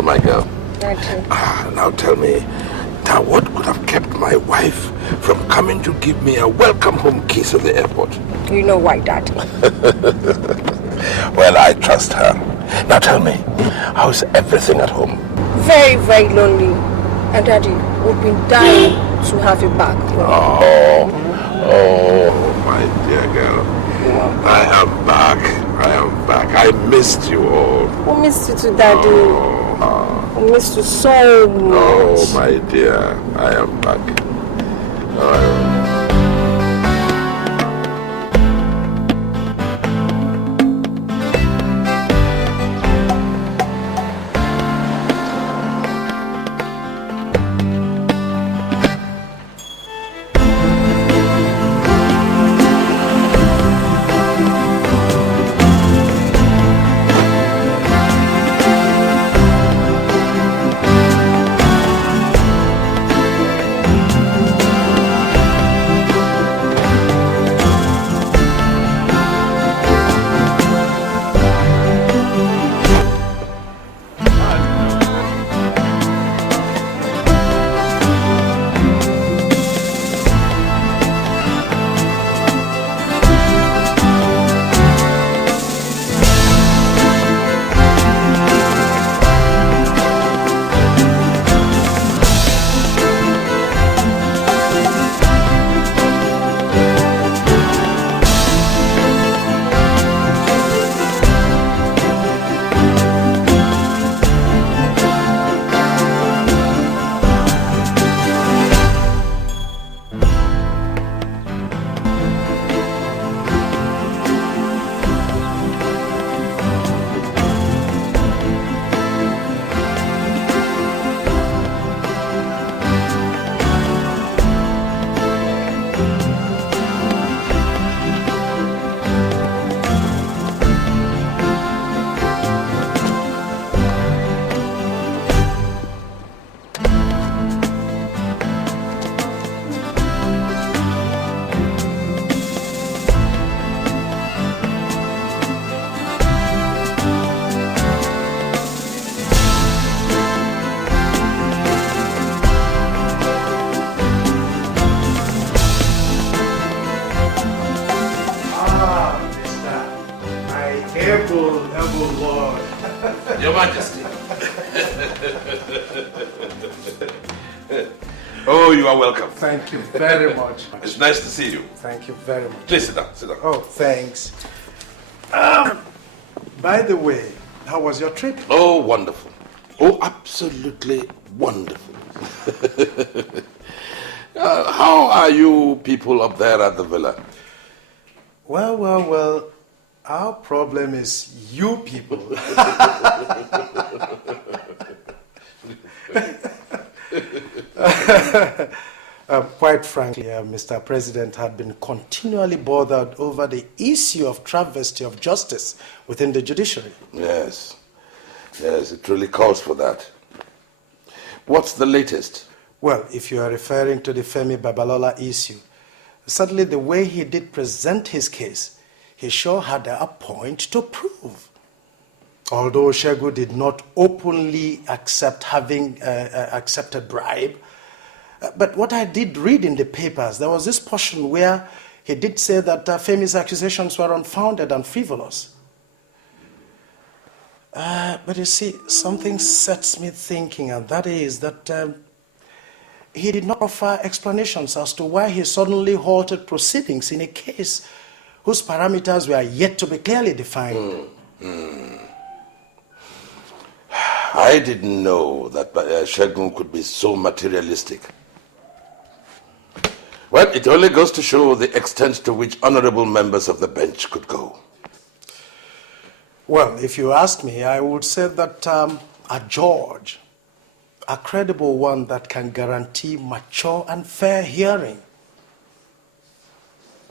well, my girl. Thank you. Now tell me, now what could have kept my wife from coming to give me a welcome home kiss at the airport? You know why, Dad? Well, I trust her. Now tell me, how's everything at home? Very, very lonely. And Daddy, we've been dying to have you back. Oh, my dear girl. I am back. I missed you all. We missed you too, Daddy. We missed you so much. Oh, my dear. I am back. Your Majesty. Oh, you are welcome. Thank you very much. It's nice to see you. Thank you very much. Please sit down, sit down. Oh, thanks. By the way, how was your trip? Oh, wonderful. Oh, absolutely wonderful. How are you people up there at the villa? Well. Our problem is you people. Quite frankly, Mr. President had been continually bothered over the issue of travesty of justice within the judiciary. Yes, it really calls for that. What's the latest? Well, if you are referring to the Femi Babalola issue, certainly the way he did present his case, he sure had a point to prove. Although Shegu did not openly accept having accepted bribe, but what I did read in the papers, there was this portion where he did say that Femi's accusations were unfounded and frivolous. But you see, something sets me thinking, and that is that he did not offer explanations as to why he suddenly halted proceedings in a case whose parameters were yet to be clearly defined. I didn't know that Shegun could be so materialistic. Well, it only goes to show the extent to which honorable members of the bench could go. Well, if you ask me, I would say that a judge, a credible one that can guarantee mature and fair hearing,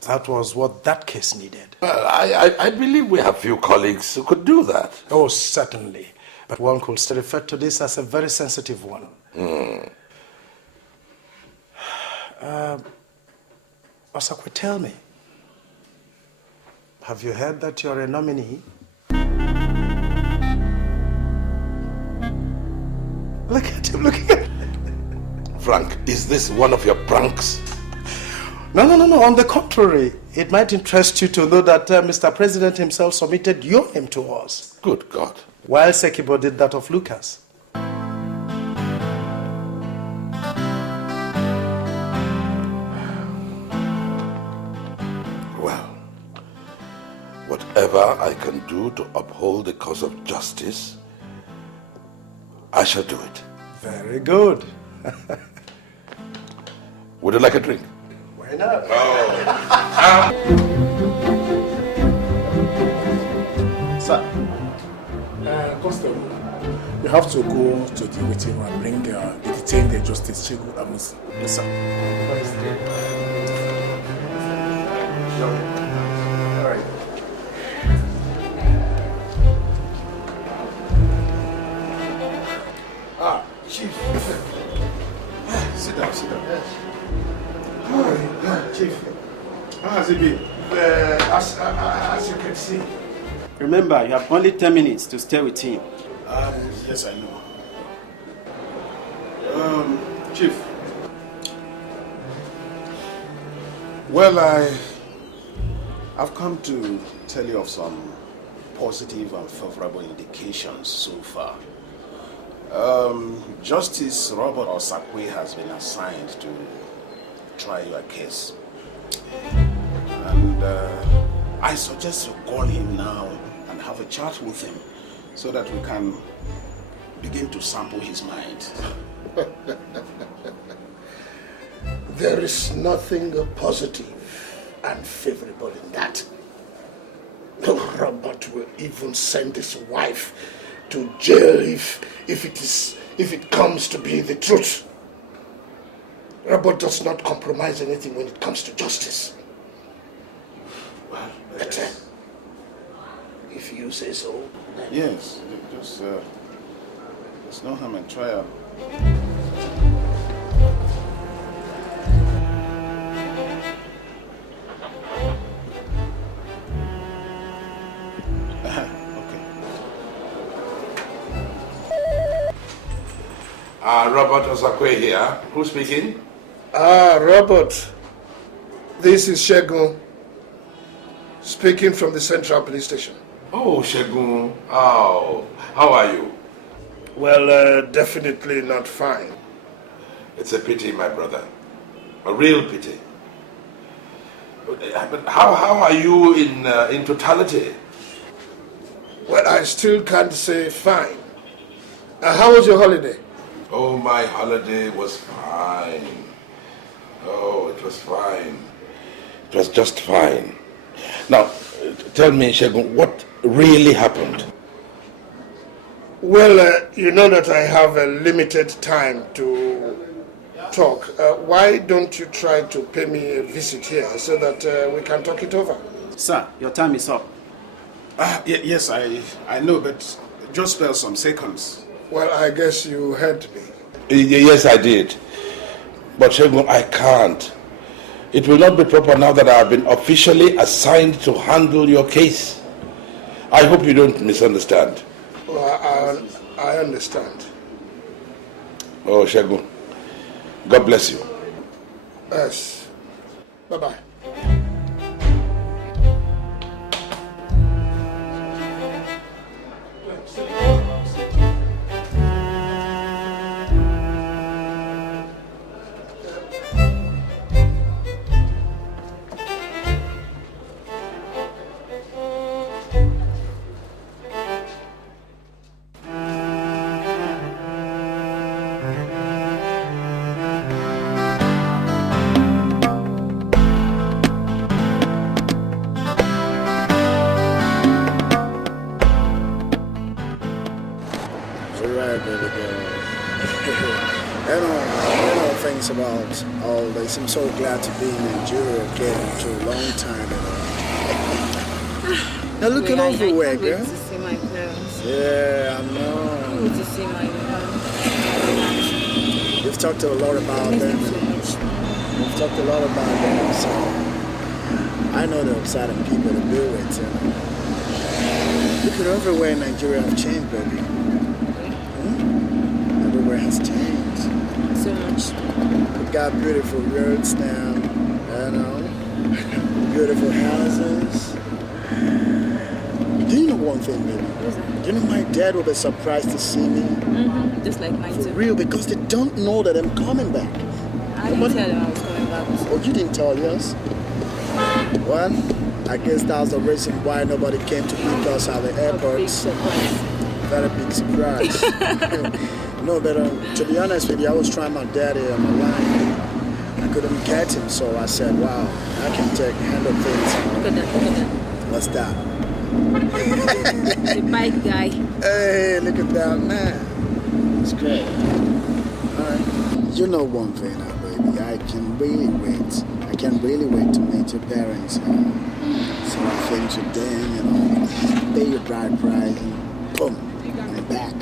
that was what that case needed. Well, I believe we have few colleagues who could do that. Oh, certainly. But one could still refer to this as a very sensitive one. Osakwe, tell me, have you heard that you're a nominee? Look at... Frank, is this one of your pranks? No. On the contrary, it might interest you to know that Mr. President himself submitted your name to us. Good God. While Sekibo did that of Lucas. Well, whatever I can do to uphold the cause of justice, I shall do it. Very good. Would you like a drink? Why not? Sir, Constable, you have to go to the waiting room and bring the detained Justice Chego Amusi. Yes, sir. All right. Chief. Sit down. Hi, Chief. How has it been? As you can see. Remember, you have only 10 minutes to stay with him. Yes, I know. Chief. Well, I've come to tell you of some positive and favorable indications so far. Justice Robert Osakwe has been assigned to try your case. And I suggest you call him now and have a chat with him so that we can begin to sample his mind. There is nothing positive and favorable in that. No Robert will even send his wife to jail if it comes to be the truth. Robert does not compromise anything when it comes to justice. But if you say so. Yes, just there's no harm in trial. Robert Osakwe here. Who's speaking? Robert. This is Shegun, speaking from the Central Police Station. Oh, Shegun. Oh, how are you? Well, definitely not fine. It's a pity, my brother. A real pity. But how are you in totality? Well, I still can't say fine. How was your holiday? Oh, my holiday was fine. Oh, it was fine. It was just fine. Now, tell me, Shegun, what really happened? Well, you know that I have a limited time to talk. Why don't you try to pay me a visit here so that we can talk it over? Sir, your time is up. Yes, I know, but just spare some seconds. Well, I guess you heard me. Yes, I did. But Shegun, I can't. It will not be proper now that I have been officially assigned to handle your case. I hope you don't misunderstand. Well, I understand. Oh, Shegun, God bless you. Yes. Bye-bye. About all this. I'm so glad to be in Nigeria again after a long time. Now looking everywhere, girl. I can't wait to see my parents. Yeah, I know. I can't wait to see my mom. We've talked a lot about I them. miss them so much. We've talked a lot about them, so I know the exciting people to be with. Look at everywhere in Nigeria have changed, baby. Everywhere has changed. So much. We got beautiful roads now, you know, beautiful houses. Do you know one thing, baby? Do you know my dad will be surprised to see me? Mm-hmm. Just like mine For too. real, because they don't know that I'm coming back. I didn't tell them I was coming back. Oh, you didn't tell us? Well, I guess that was the reason why nobody came to pick us at the airport. Big surprise. Very big surprise. No, but to be honest with you, I was trying my daddy on the line. I couldn't catch him, so I said, wow, I can handle things. Look at that, look at that. What's that? The bike guy. Hey, look at that, man. It's great. All right. You know one thing now, baby. I can really wait. I can't really wait to meet your parents. So I think with them, pay your bride price, and boom, I'm back.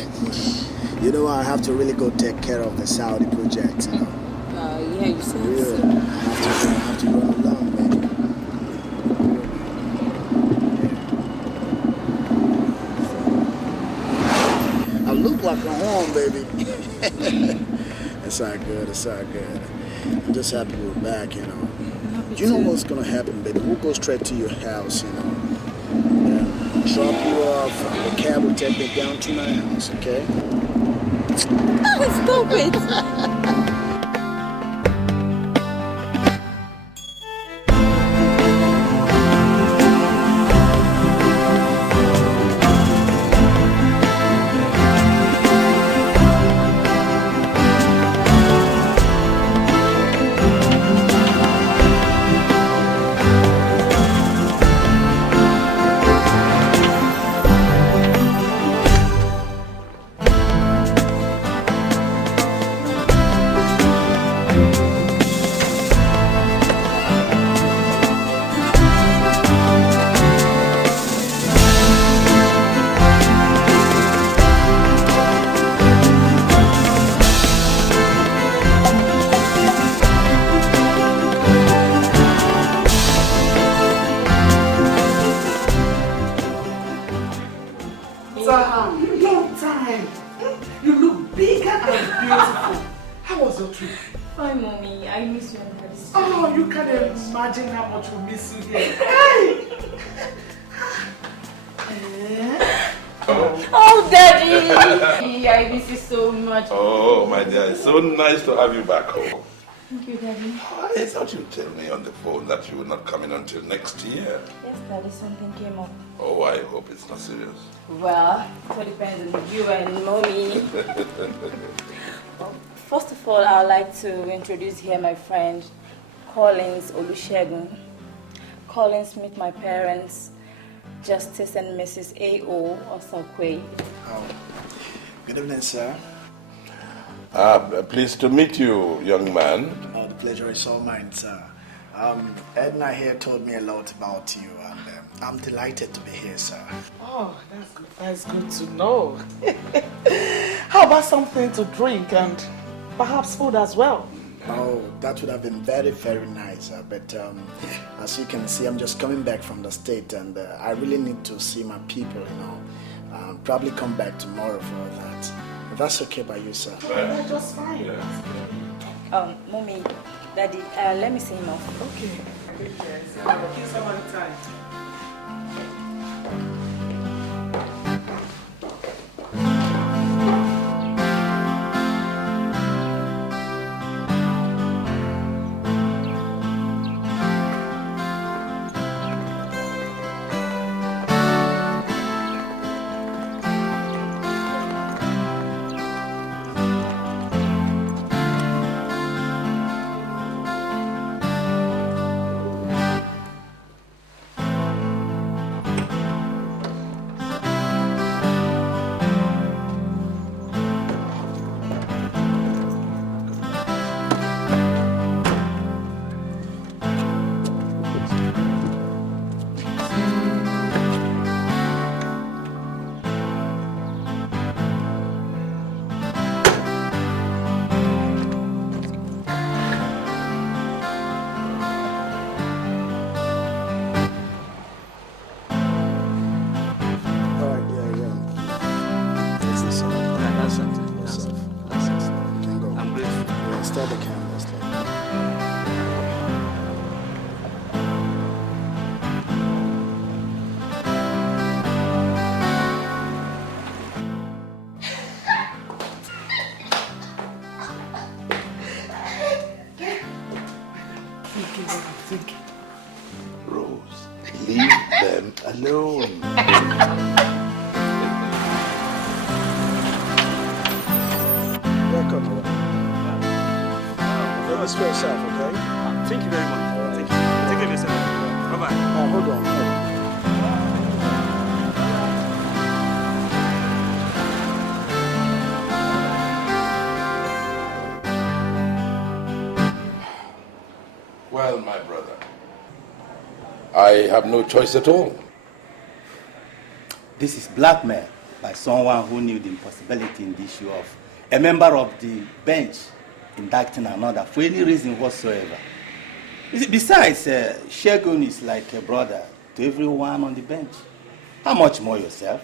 You know, I have to really go take care of the Saudi project, Yeah, you said Real. so. I have to run along, baby. I look like I'm home, baby. It's all good, it's all good. I'm just happy we're back, Do you know what's gonna happen, baby? We'll go straight to your house, Yeah. Drop you off, the cab will take me down to my house, okay? Stop it. Long time. You look bigger and beautiful. How was your trip? Fine, mommy. I miss you and daddy. Oh, you can't imagine how much we miss you here. Hey! Oh, daddy! I miss you so much. Oh, my dear, it's so nice to have you back home. Thank you, daddy. I thought you'd tell me on the phone that you were not coming until next year. Yes, daddy, something came up. Oh, I hope it's not serious. Well, it all depends on you and mommy. Well, first of all, I'd like to introduce here my friend, Collins Olusegun. Collins, meet my parents, Justice and Mrs. A.O. Osakwe. Oh. Good evening, sir. Pleased to meet you, young man. Oh, the pleasure is all mine, sir. Edna here told me a lot about you, and I'm delighted to be here, sir. Oh, that's good. That's good to know. How about something to drink and perhaps food as well? Oh, that would have been very, very nice. But as you can see, I'm just coming back from the state, and I really need to see my people, probably come back tomorrow for that. If that's okay by you, sir. Oh, that's just fine. Mommy, daddy, let me see him off. Okay. Yes, I'll kill some other time. Rose, leave them alone. Welcome. Let us yourself, okay? Thank you very much. Thank you. Take care of yourself. Bye-bye. Hold on. Well, my brother, I have no choice at all. This is blackmail by someone who knew the impossibility in the issue of a member of the bench indicting another for any reason whatsoever. You see, besides, Shegun is like a brother to everyone on the bench. How much more yourself?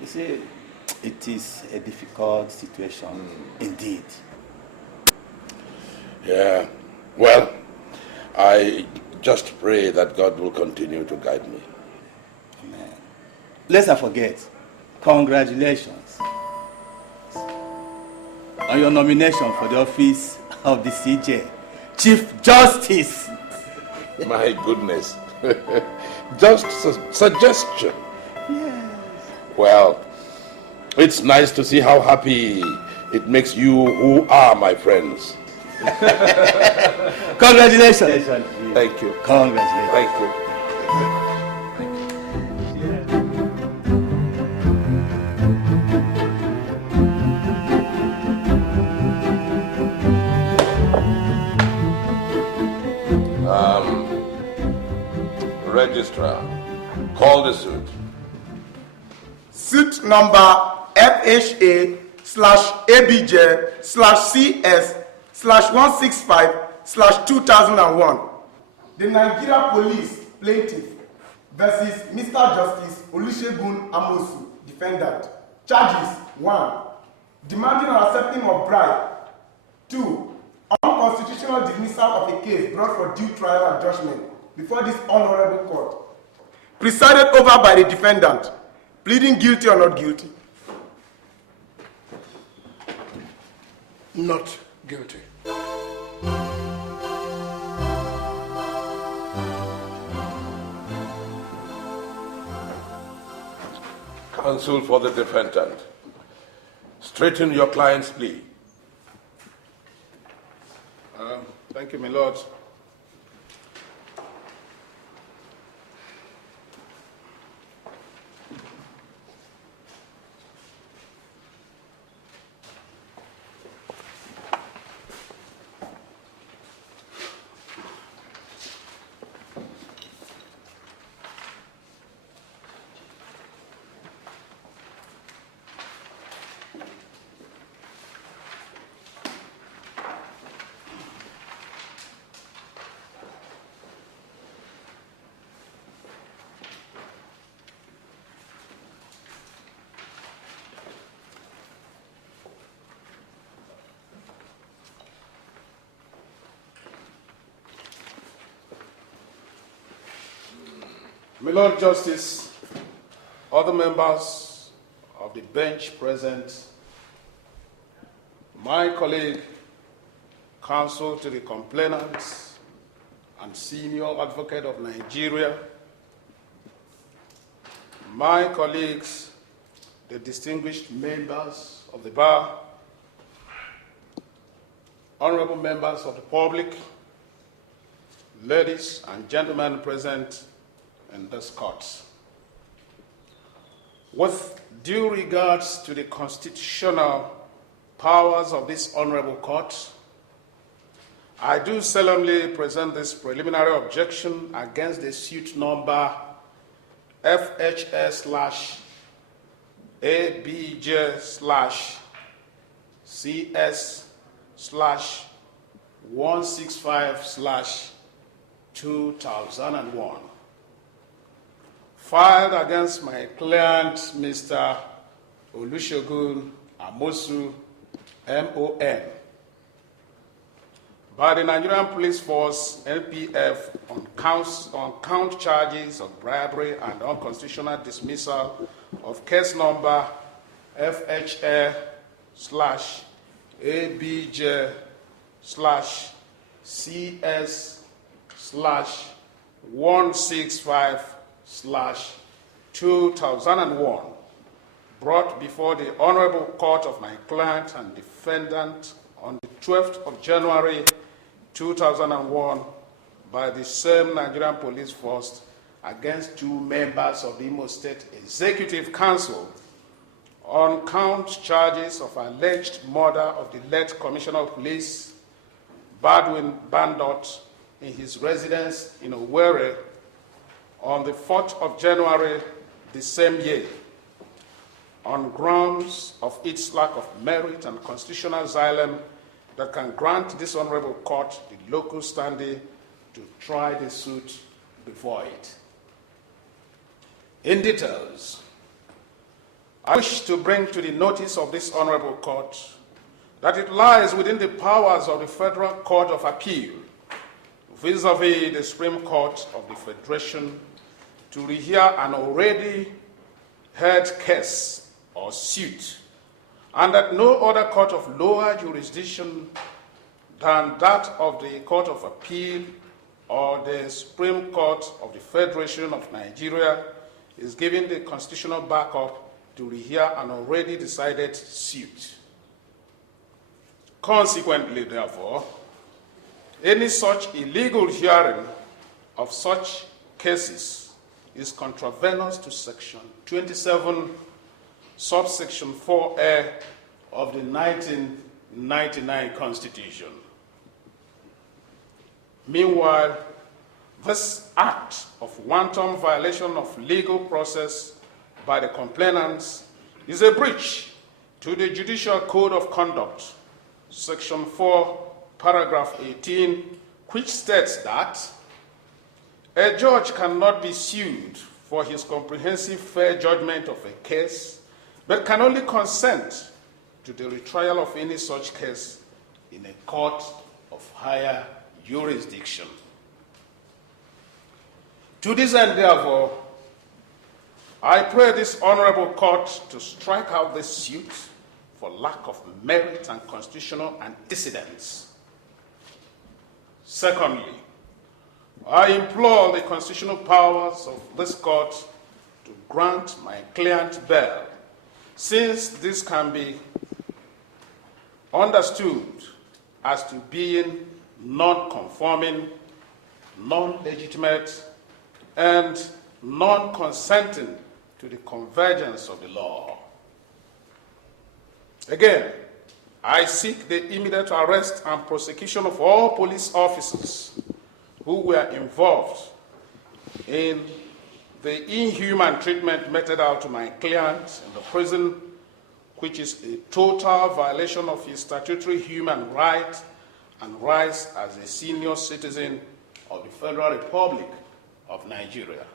You see, it is a difficult situation indeed. Yeah, well, I just pray that God will continue to guide me. Amen. Let's not forget, congratulations on your nomination for the office of the CJ, Chief Justice. My goodness. Just a suggestion. Yes. Well, it's nice to see how happy it makes you who are my friends. Congratulations. Thank you. Congratulations. Thank you. Registrar, call the suit. Suit number FHA/ABJ/CS/165/2001. The Nigeria Police Plaintiff versus Mr. Justice Olusegun Amosu, defendant. Charges: 1. Demanding or accepting of bribe. 2. Unconstitutional dismissal of a case brought for due trial and judgment before this honorable court. Presided over by the defendant. Pleading guilty or not guilty? Not guilty. Counsel for the defendant. Straighten your client's plea. Thank you, my lord. My Lord Justice, other members of the bench present, my colleague, counsel to the complainant and senior advocate of Nigeria, my colleagues, the distinguished members of the bar, honorable members of the public, ladies and gentlemen present in this court. With due regards to the constitutional powers of this honorable court, I do solemnly present this preliminary objection against the suit number FHS/ABJ/CS/165/2001. Filed against my client, Mr. Olusegun Amosu, MON, by the Nigerian Police Force, NPF, on count charges of bribery and unconstitutional dismissal of case number FHA/ABJ/CS/165/2001. 165/2001, brought before the Honorable Court of my client and defendant on the 12th of January 2001 by the same Nigerian Police Force against 2 members of the Imo State Executive Council on count charges of alleged murder of the late Commissioner of Police, Badwin Bandot, in his residence in Owerri on the 4th of January the same year, on grounds of its lack of merit and constitutional asylum that can grant this honorable court the local standing to try the suit before it. In details, I wish to bring to the notice of this honorable court that it lies within the powers of the Federal Court of Appeal vis-à-vis the Supreme Court of the Federation to rehear an already heard case or suit, and that no other court of lower jurisdiction than that of the Court of Appeal or the Supreme Court of the Federation of Nigeria is given the constitutional backup to rehear an already decided suit. Consequently, therefore, any such illegal hearing of such cases is contravenous to Section 27, subsection 4A of the 1999 Constitution. Meanwhile, this act of wanton violation of legal process by the complainants is a breach to the Judicial Code of Conduct, Section 4, Paragraph 18, which states that a judge cannot be sued for his comprehensive fair judgment of a case, but can only consent to the retrial of any such case in a court of higher jurisdiction. To this end, therefore, I pray this honorable court to strike out this suit for lack of merit and constitutional antecedents. Secondly, I implore the constitutional powers of this court to grant my client bail, since this can be understood as to being non-conforming, non-legitimate, and non-consenting to the convergence of the law. Again, I seek the immediate arrest and prosecution of all police officers who were involved in the inhuman treatment meted out to my client in the prison, which is a total violation of his statutory human right and rights as a senior citizen of the Federal Republic of Nigeria.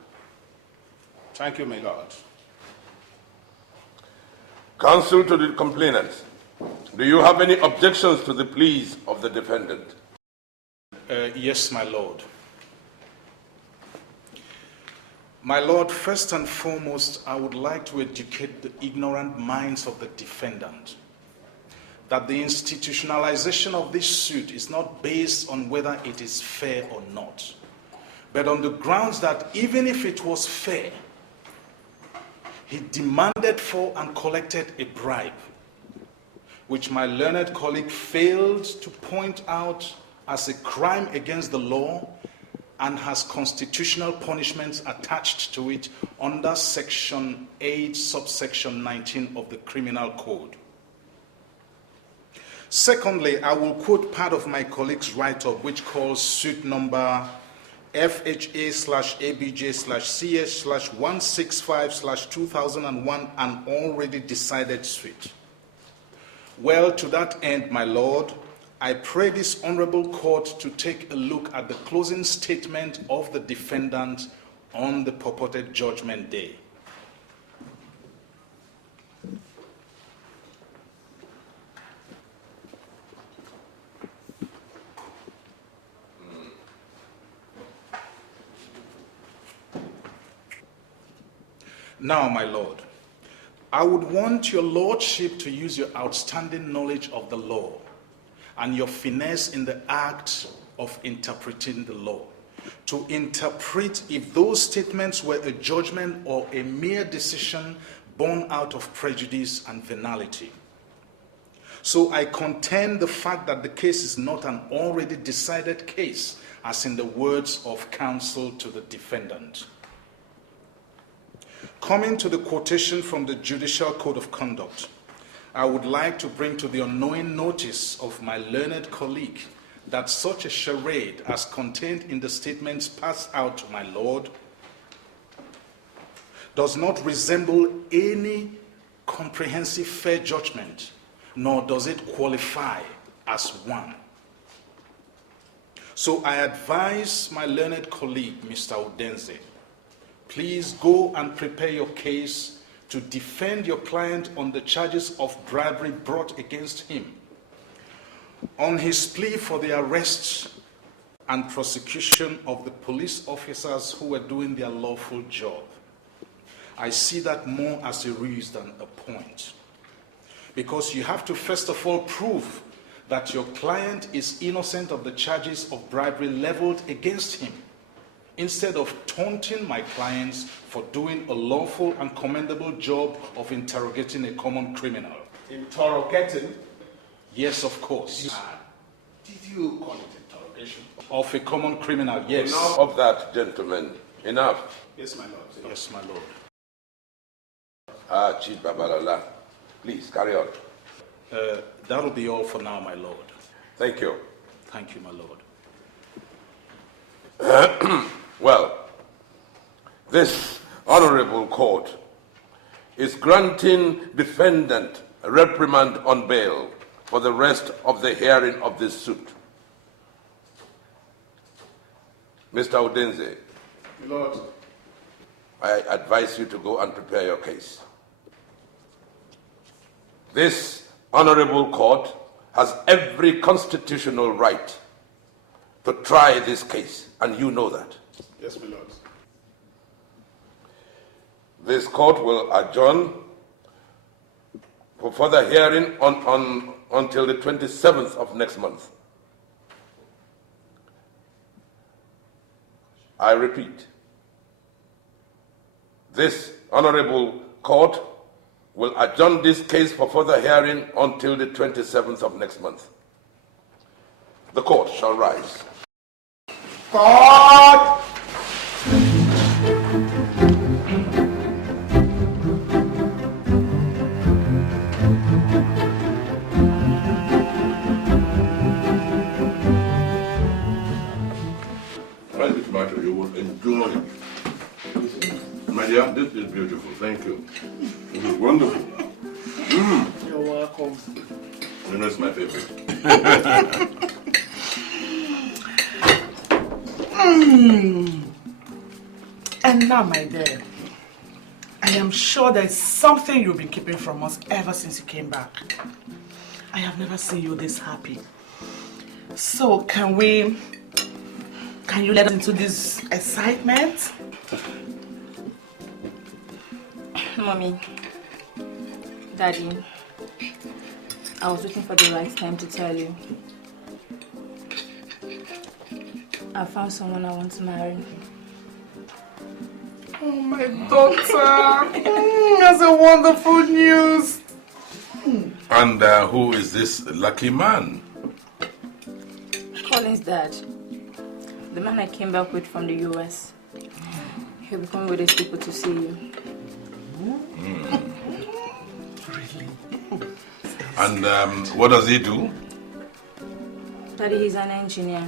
Thank you, my Lord. Counsel to the complainant, do you have any objections to the pleas of the defendant? Yes, my Lord. My Lord, first and foremost, I would like to educate the ignorant minds of the defendant that the institutionalization of this suit is not based on whether it is fair or not, but on the grounds that even if it was fair, he demanded for and collected a bribe, which my learned colleague failed to point out as a crime against the law and has constitutional punishments attached to it under Section 8, subsection 19 of the Criminal Code. Secondly, I will quote part of my colleague's write-up, which calls suit number FHA/ABJ/CS/165/2001 an already decided suit. Well, to that end, my Lord, I pray this honorable court to take a look at the closing statement of the defendant on the purported judgment day. Now, my Lord, I would want your lordship to use your outstanding knowledge of the law and your finesse in the act of interpreting the law to interpret if those statements were a judgment or a mere decision born out of prejudice and venality. So I contend the fact that the case is not an already decided case, as in the words of counsel to the defendant. Coming to the quotation from the Judicial Code of Conduct, I would like to bring to the unknowing notice of my learned colleague that such a charade as contained in the statements passed out to my lord does not resemble any comprehensive fair judgment, nor does it qualify as one. So I advise my learned colleague, Mr. Udenze, please go and prepare your case to defend your client on the charges of bribery brought against him, on his plea for the arrest and prosecution of the police officers who were doing their lawful job. I see that more as a ruse than a point, because you have to first of all prove that your client is innocent of the charges of bribery leveled against him, instead of taunting my clients for doing a lawful and commendable job of interrogating a common criminal. Interrogating? Yes, of course. Did you call it interrogation? Of a common criminal, yes. Enough of that, gentlemen. Enough. Yes, my lord. Yes, my lord. Chief Babalola, please carry on. That'll be all for now, my lord. Thank you. Thank you, my lord. Well, this honorable court is granting defendant a reprimand on bail for the rest of the hearing of this suit. Mr. Udenze, My lord. I advise you to go and prepare your case. This honorable court has every constitutional right to try this case, and you know that. Yes, my lord. This court will adjourn for further hearing until the 27th of next month. I repeat, this honorable court will adjourn this case for further hearing until the 27th of next month. The court shall rise. Court! Private matter, you will enjoy it. My dear, this is beautiful. Thank you. It is wonderful. You're welcome. You know, it's my favorite. And now, my dear, I am sure there's something you've been keeping from us ever since you came back. I have never seen you this happy. So, can you let us into this excitement? Mommy, Daddy, I was waiting for the right time to tell you. I found someone I want to marry. Oh, my daughter. That's a wonderful news. And who is this lucky man? Colin's dad. The man I came back with from the US. He'll be coming with his people to see you. Really? And what does he do? Daddy, he's an engineer.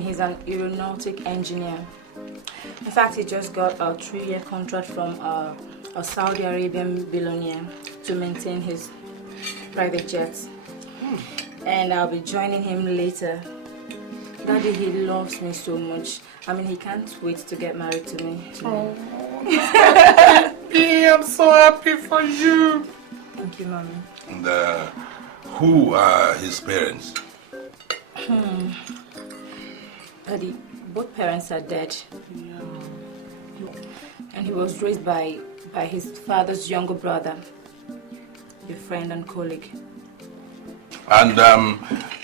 He's an aeronautic engineer. In fact, he just got a 3-year contract from a Saudi Arabian billionaire to maintain his private jets. And I'll be joining him later. Daddy, he loves me so much. He can't wait to get married to me. Oh, I'm so happy for you. Thank you, Mommy. And who are his parents? Daddy, both parents are dead. And he was raised by his father's younger brother, a friend and colleague. And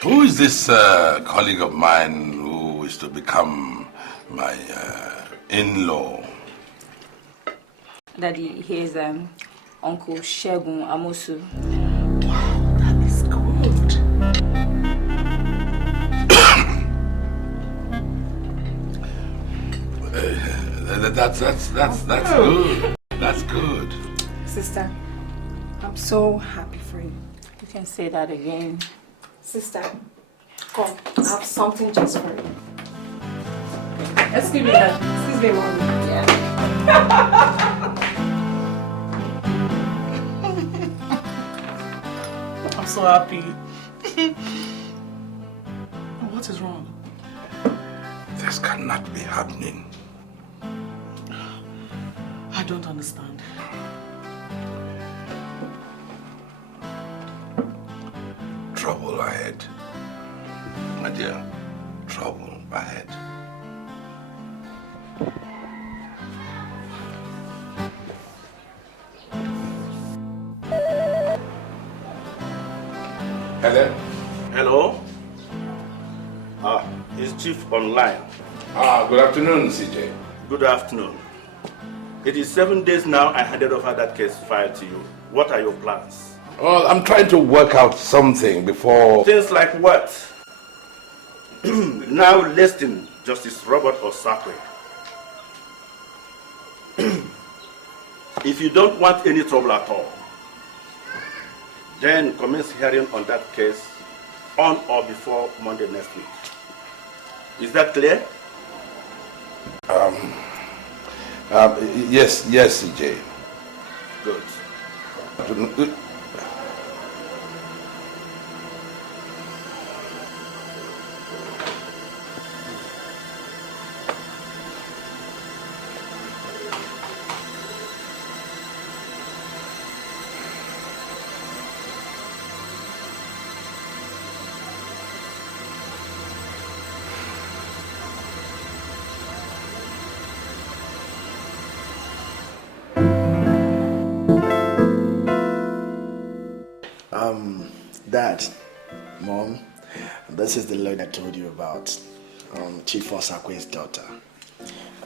who is this colleague of mine who is to become my in-law. Daddy, here's Uncle Shegun Amosu. Wow, that is good. That's good. That's good. Sister, I'm so happy for you. You can say that again. Sister, come, I have something just for you. Excuse me, Dad. Excuse me, Mommy. Yeah. I'm so happy. What is wrong? This cannot be happening. I don't understand. Trouble ahead. My dear, trouble ahead. Hello? Hello? Is Chief online? Good afternoon, CJ. Good afternoon. It is 7 days now I handed over that case file to you. What are your plans? Well, I'm trying to work out something before... Things like what? Now listen, Justice Robert Osakwe. If you don't want any trouble at all, then commence hearing on that case on or before Monday next week. Is that clear? Yes, CJ. Good. Dad, Mom, this is the lawyer I told you about. Chief Osakwe's daughter.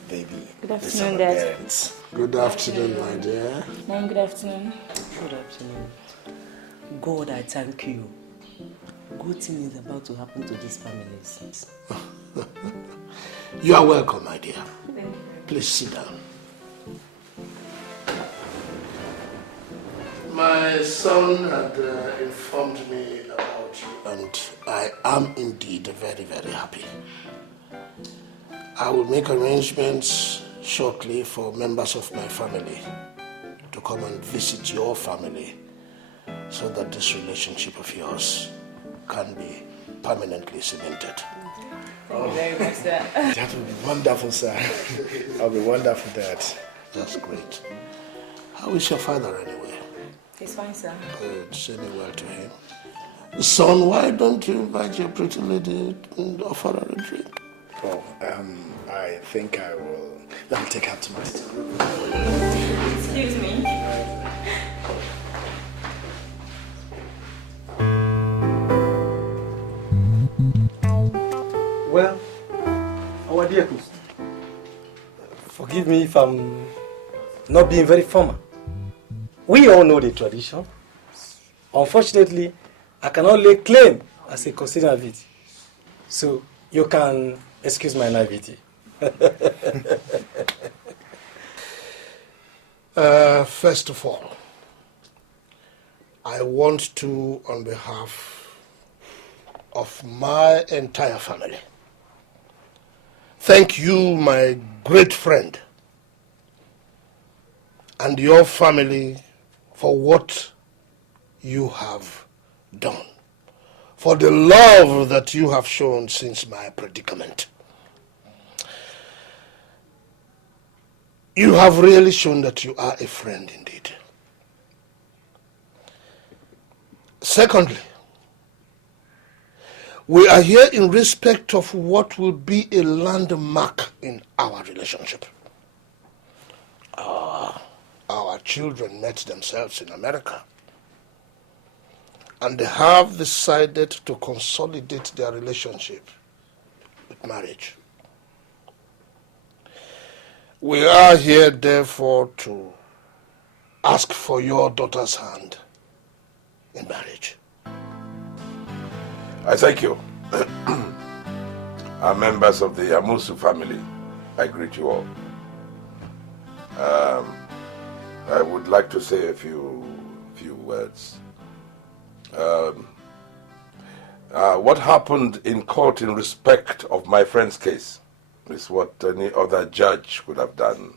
Baby. Good afternoon, Dad. Parents. Good afternoon, my dear. Mom, good afternoon. Good afternoon. God, I thank you. Good thing is about to happen to these families. You are welcome, my dear. Thank you. Please sit down. My son had informed me about you, and I am indeed very, very happy. I will make arrangements shortly for members of my family to come and visit your family so that this relationship of yours can be permanently cemented. Thank you very much, sir. That will be wonderful, sir. I'll be wonderful, Dad. That's great. How is your father anyway? He's fine, sir. Good, sending well to him. Son, why don't you invite your pretty lady and offer her a drink? Oh, I think I will. Let me take her to my room. Excuse me. Well, our dear host, forgive me if I'm not being very formal. We all know the tradition. Unfortunately, I cannot lay claim as a custodian of it. So you can excuse my naivety. First of all, I want to, on behalf of my entire family, thank you, my great friend, and your family for what you have done, for the love that you have shown since my predicament. You have really shown that you are a friend indeed. Secondly, we are here in respect of what will be a landmark in our relationship. Our children met themselves in America, and they have decided to consolidate their relationship with marriage. We are here, therefore, to ask for your daughter's hand in marriage. I thank you. Our members of the Amusu family, I greet you all. I would like to say a few words. What happened in court in respect of my friend's case is what any other judge would have done.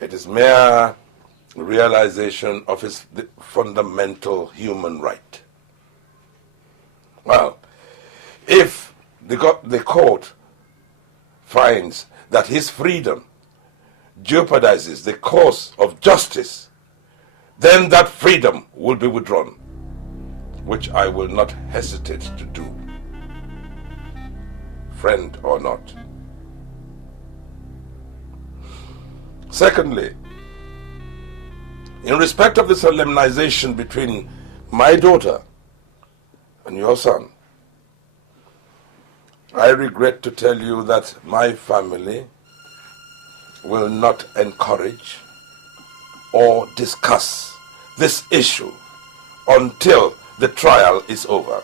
It is mere realization of his fundamental human right. Well, if the court finds that his freedom jeopardizes the cause of justice, then that freedom will be withdrawn, which I will not hesitate to do, friend or not. Secondly, in respect of the solemnization between my daughter and your son, I regret to tell you that my family will not encourage or discuss this issue until the trial is over.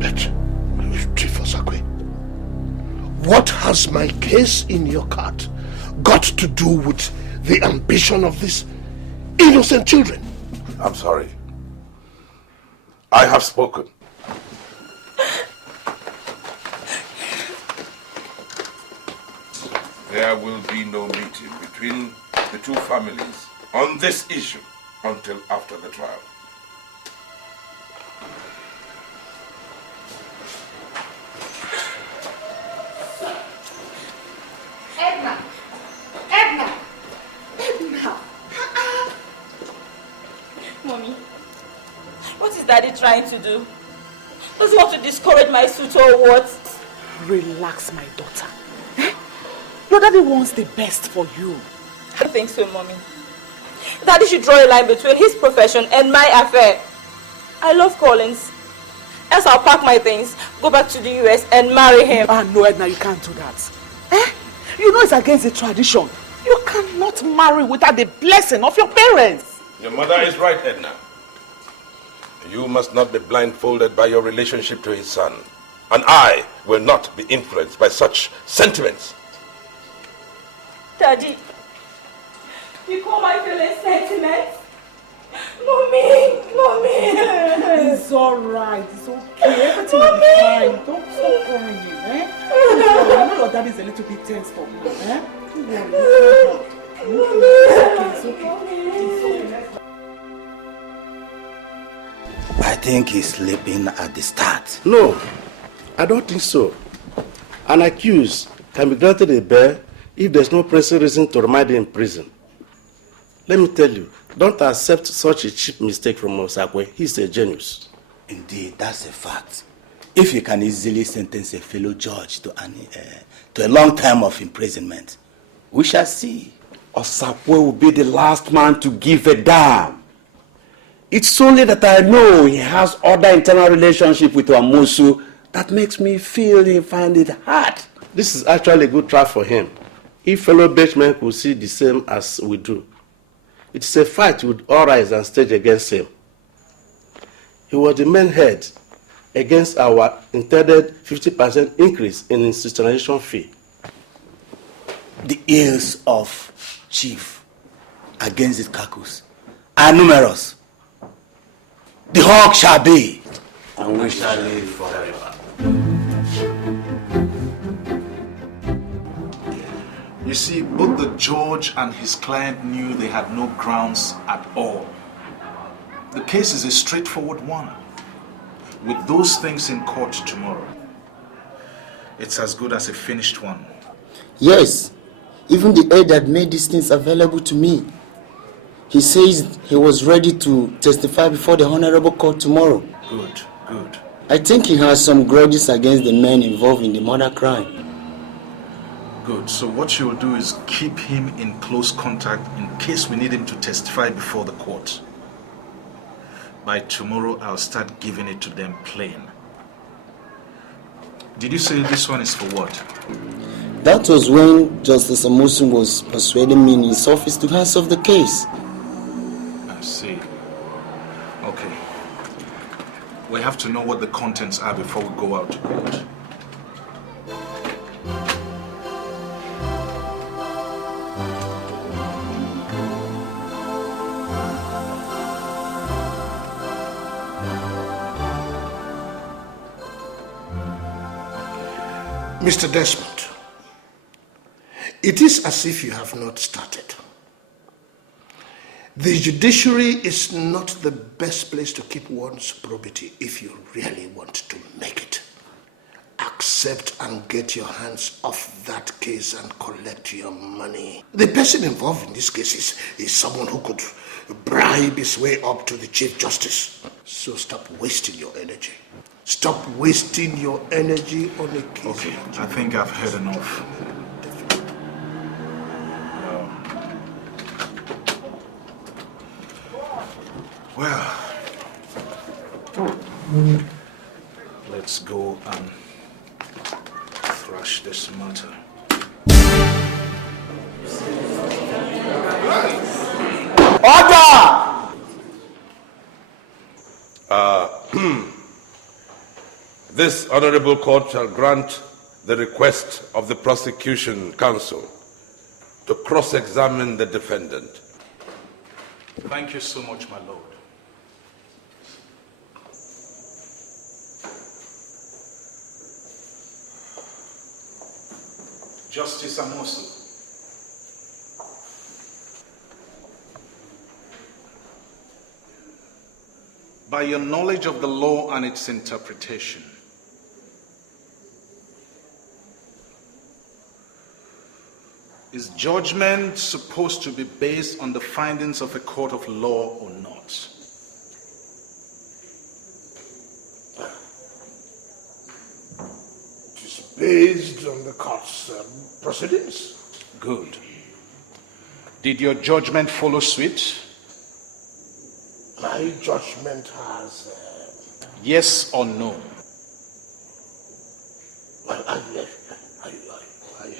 But, what has my case in your court got to do with the ambition of these innocent children? I'm sorry. I have spoken. There will be no meeting between the two families on this issue until after the trial. Edna! Mommy, what is Daddy trying to do? Does he want to discourage my suit or what? Relax, my daughter. Your daddy wants the best for you. I think so, Mommy. Daddy should draw a line between his profession and my affair. I love Collins. Else I'll pack my things, go back to the US and marry him. No, Edna, you can't do that. You know it's against the tradition. You cannot marry without the blessing of your parents. Your mother is right, Edna. You must not be blindfolded by your relationship to his son. And I will not be influenced by such sentiments. Daddy, you call my feelings sentiments? Mommy! It's alright, it's okay. Everything will be fine. Don't stop crying, I know your daddy is a little bit tense for me, Don't worry, it's okay. I think he's sleeping at the start. No, I don't think so. An accused can be granted a bail if there's no pressing reason to remain in prison. Let me tell you, don't accept such a cheap mistake from Osakwe. He's a genius. Indeed, that's a fact. If you can easily sentence a fellow judge to a long time of imprisonment, we shall see. Osakwe will be the last man to give a damn. It's only that I know he has other internal relationship with Amusu that makes me feel he find it hard. This is actually a good trial for him. If fellow benchmen could see the same as we do. It's a fight with all rise and stage against him. He was the main head against our intended 50% increase in institutionalization fee. The ills of Chief against the Kakus are numerous. The hawk shall be, and we shall live forever. You see, both the judge and his client knew they had no grounds at all. The case is a straightforward one. With those things in court tomorrow, it's as good as a finished one. Yes, even the aide that made these things available to me. He says he was ready to testify before the Honorable Court tomorrow. Good. I think he has some grudges against the men involved in the murder crime. Good. So what you'll do is keep him in close contact in case we need him to testify before the court. By tomorrow, I'll start giving it to them plain. Did you say this one is for what? That was when Justice Amosu was persuading me in his office to hands off the case. I see. Okay. We have to know what the contents are before we go out to court. Mr. Desmond, it is as if you have not started. The judiciary is not the best place to keep one's probity if you really want to make it. Accept and get your hands off that case and collect your money. The person involved in this case is someone who could bribe his way up to the Chief Justice. So stop wasting your energy. Stop wasting your energy on a case. Okay, I think I've heard enough. Well, let's go and thrash this matter. Order! This honorable court shall grant the request of the prosecution counsel to cross-examine the defendant. Thank you so much, my lord. Justice Amosu. By your knowledge of the law and its interpretation, is judgment supposed to be based on the findings of a court of law or not? It is based on the court's proceedings. Good. Did your judgment follow suit? My judgment has... Yes or no? Well, I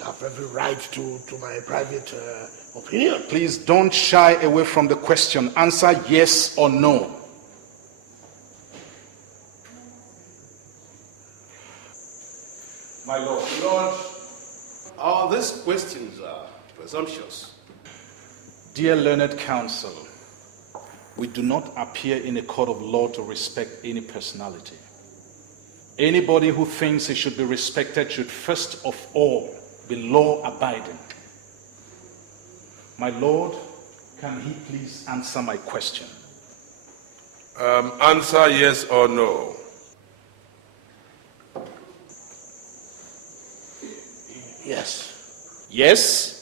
have every right to my private opinion. Please don't shy away from the question. Answer yes or no. My lord. Lord, all these questions are presumptuous. Dear learned counsel, we do not appear in a court of law to respect any personality. Anybody who thinks he should be respected should first of all be law-abiding. My lord, can he please answer my question? Answer yes or no. Yes. Yes?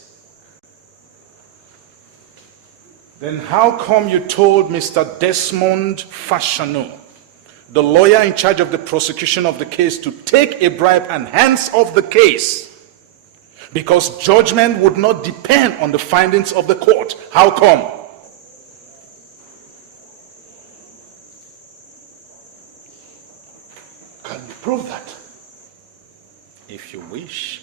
Then how come you told Mr. Desmond Fashanu, the lawyer in charge of the prosecution of the case, to take a bribe and hands off the case? Because judgment would not depend on the findings of the court. How come? Can you prove that? If you wish.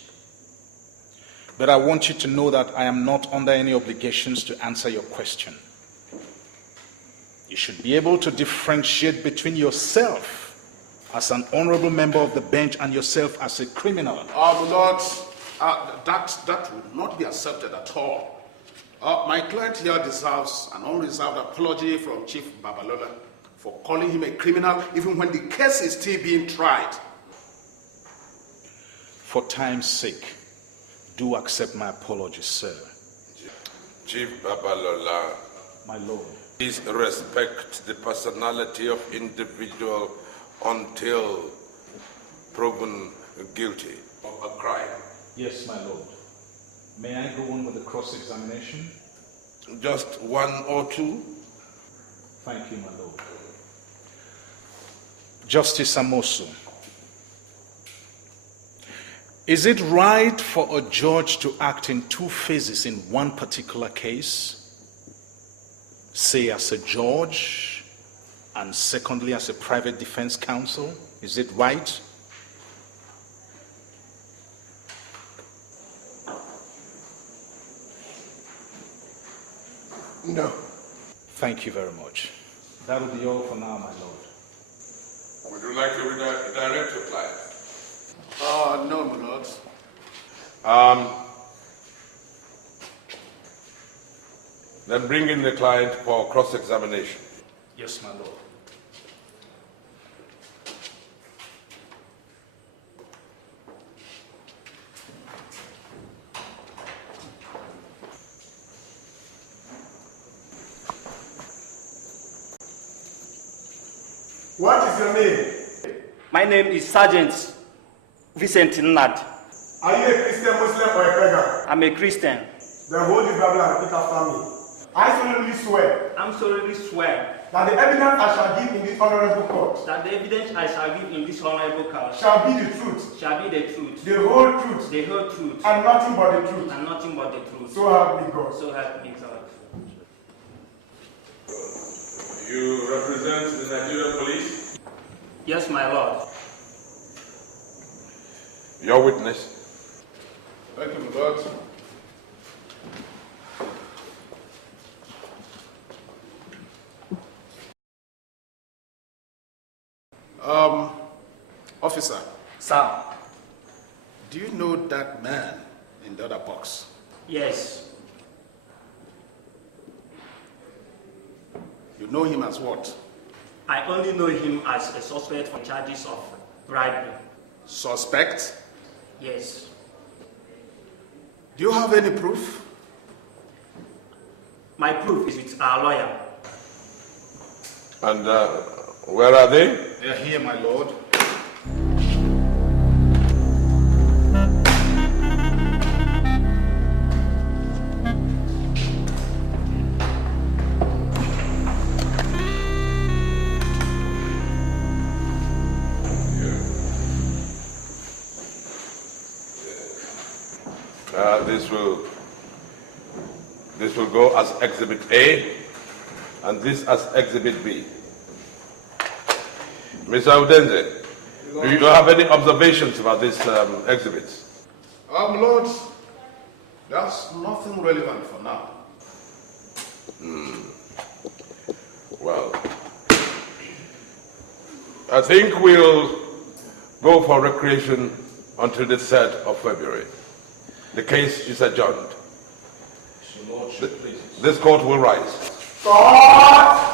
But I want you to know that I am not under any obligations to answer your question. You should be able to differentiate between yourself as an honorable member of the bench and yourself as a criminal. Lord, that would not be accepted at all. My client here deserves an unreserved apology from Chief Babalola for calling him a criminal even when the case is still being tried. For time's sake, do accept my apology, sir. Chief Babalola. My lord. Please respect the personality of individual until proven guilty of a crime. Yes, my lord. May I go on with the cross-examination? Just one or two? Thank you, my lord. Justice Amosu, is it right for a judge to act in two phases in one particular case? Say as a judge, and secondly as a private defense counsel? Is it right? No. Thank you very much. That will be all for now, my lord. Would you like to redirect your client? No, my lord. Then bring in the client for cross-examination. Yes, my lord. What is your name? My name is Sergeant Vincent Nnad. Are you a Christian, Muslim, or a pagan? I'm a Christian. Then hold this Bible and repeat after me. I solemnly swear I'm solemnly swear that the evidence I shall give in this honorable court that the evidence I shall give in this honorable court shall be the truth, shall be the truth, the whole truth, and nothing but the truth. and nothing but the truth. So help me God. So help me God. You represent the Nigerian police? Yes, my lord. Your witness. Thank you, my lord. Officer. Sir. Do you know that man in the other box? Yes. You know him as what? I only know him as a suspect for charges of bribery. Suspect? Yes. Do you have any proof? My proof is with our lawyer. And where are they? They are here, my lord. This will go as Exhibit A, and this as Exhibit B. Mr. Udenze, do you have any observations about these exhibits? Lord, that's nothing relevant for now. Well, I think we'll go for recreation until the 3rd of February. The case is adjourned. This court will rise. God!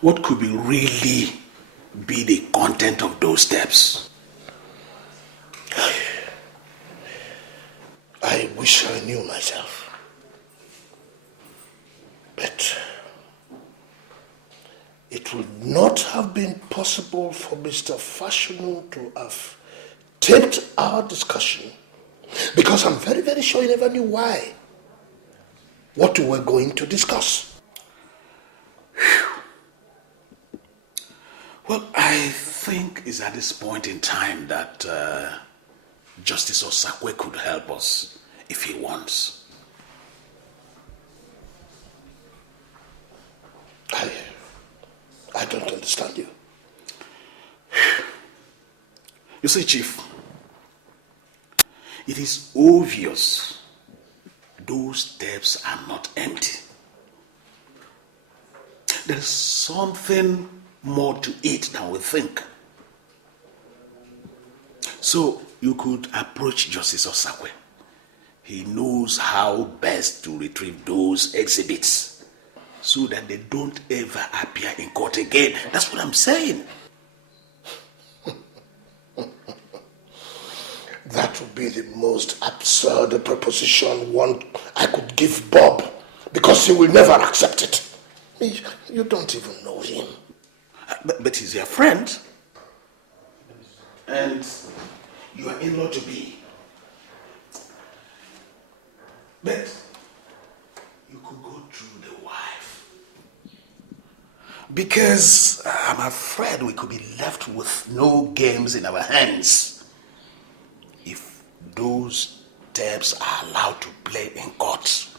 What could really be the content of those steps? I wish I knew myself. But it would not have been possible for Mr. Fashanu to have taped our discussion because I'm very, very sure he never knew why. What we were going to discuss. Well, I think it's at this point in time that Justice Osakwe could help us if he wants. I don't understand you. You see, Chief, it is obvious those steps are not empty. There's something more to it than we think. So you could approach Justice Osakwe. He knows how best to retrieve those exhibits so that they don't ever appear in court again. That's what I'm saying. That would be the most absurd proposition I could give Bob, because he will never accept it. You don't even know him. But he's your friend. And you are in law to be. But you could go through the wife. Because I'm afraid we could be left with no games in our hands if those tapes are allowed to play in courts.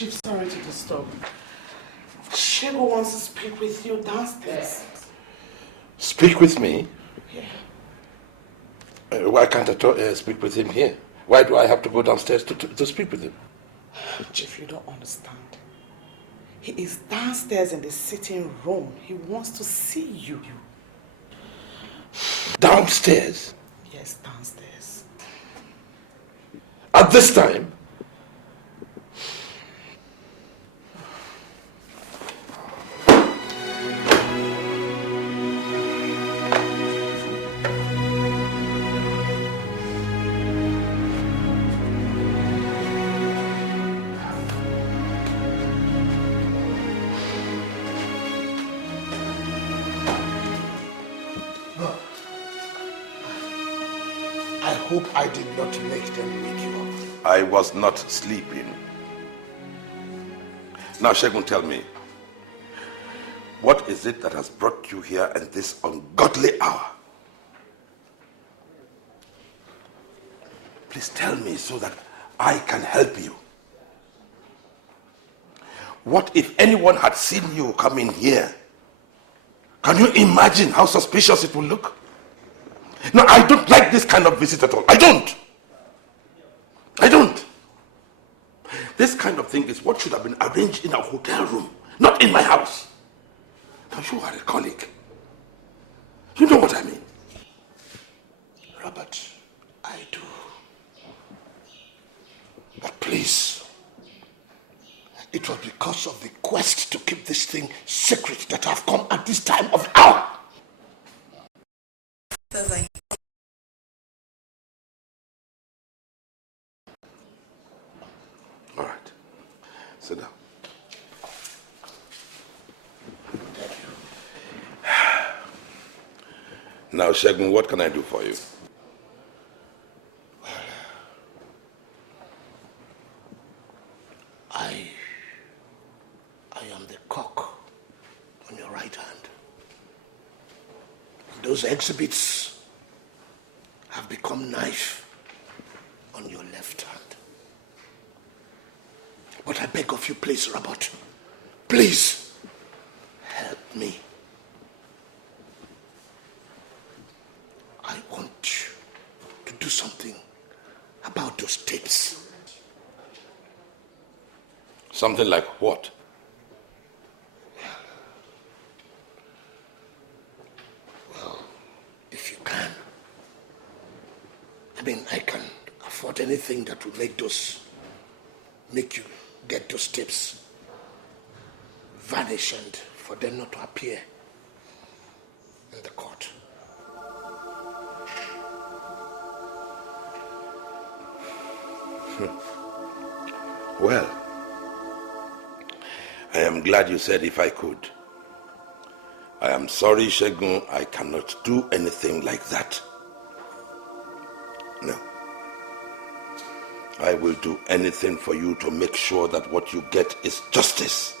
Chief, sorry to disturb. Shego wants to speak with you downstairs. Speak with me? Yeah. Why can't I speak with him here? Why do I have to go downstairs to speak with him? Chief, you don't understand. He is downstairs in the sitting room. He wants to see you. Downstairs? Yes, downstairs. At this time? I hope I did not make them wake you up. I was not sleeping. Now, Shegun, tell me, what is it that has brought you here at this ungodly hour? Please tell me so that I can help you. What if anyone had seen you come in here? Can you imagine how suspicious it will look? No, I don't like this kind of visit at all. I don't. This kind of thing is what should have been arranged in a hotel room, not in my house. Now, you are a colleague. You know what I mean. Robert, I do. But please, it was because of the quest to keep this thing secret that I've come at this time of hour. All right. Sit down. Now, Shegun, what can I do for you? I am the cock on your right hand. Those exhibits have become knife on your left hand. But I beg of you, please, Robert, please help me. I want you to do something about those tapes. Something like what? Well, if you can. I mean, I can afford anything that will make you get those tapes vanish and for them not to appear in the court. Well, I am glad you said if I could. I am sorry, Shegun, I cannot do anything like that. No. I will do anything for you to make sure that what you get is justice.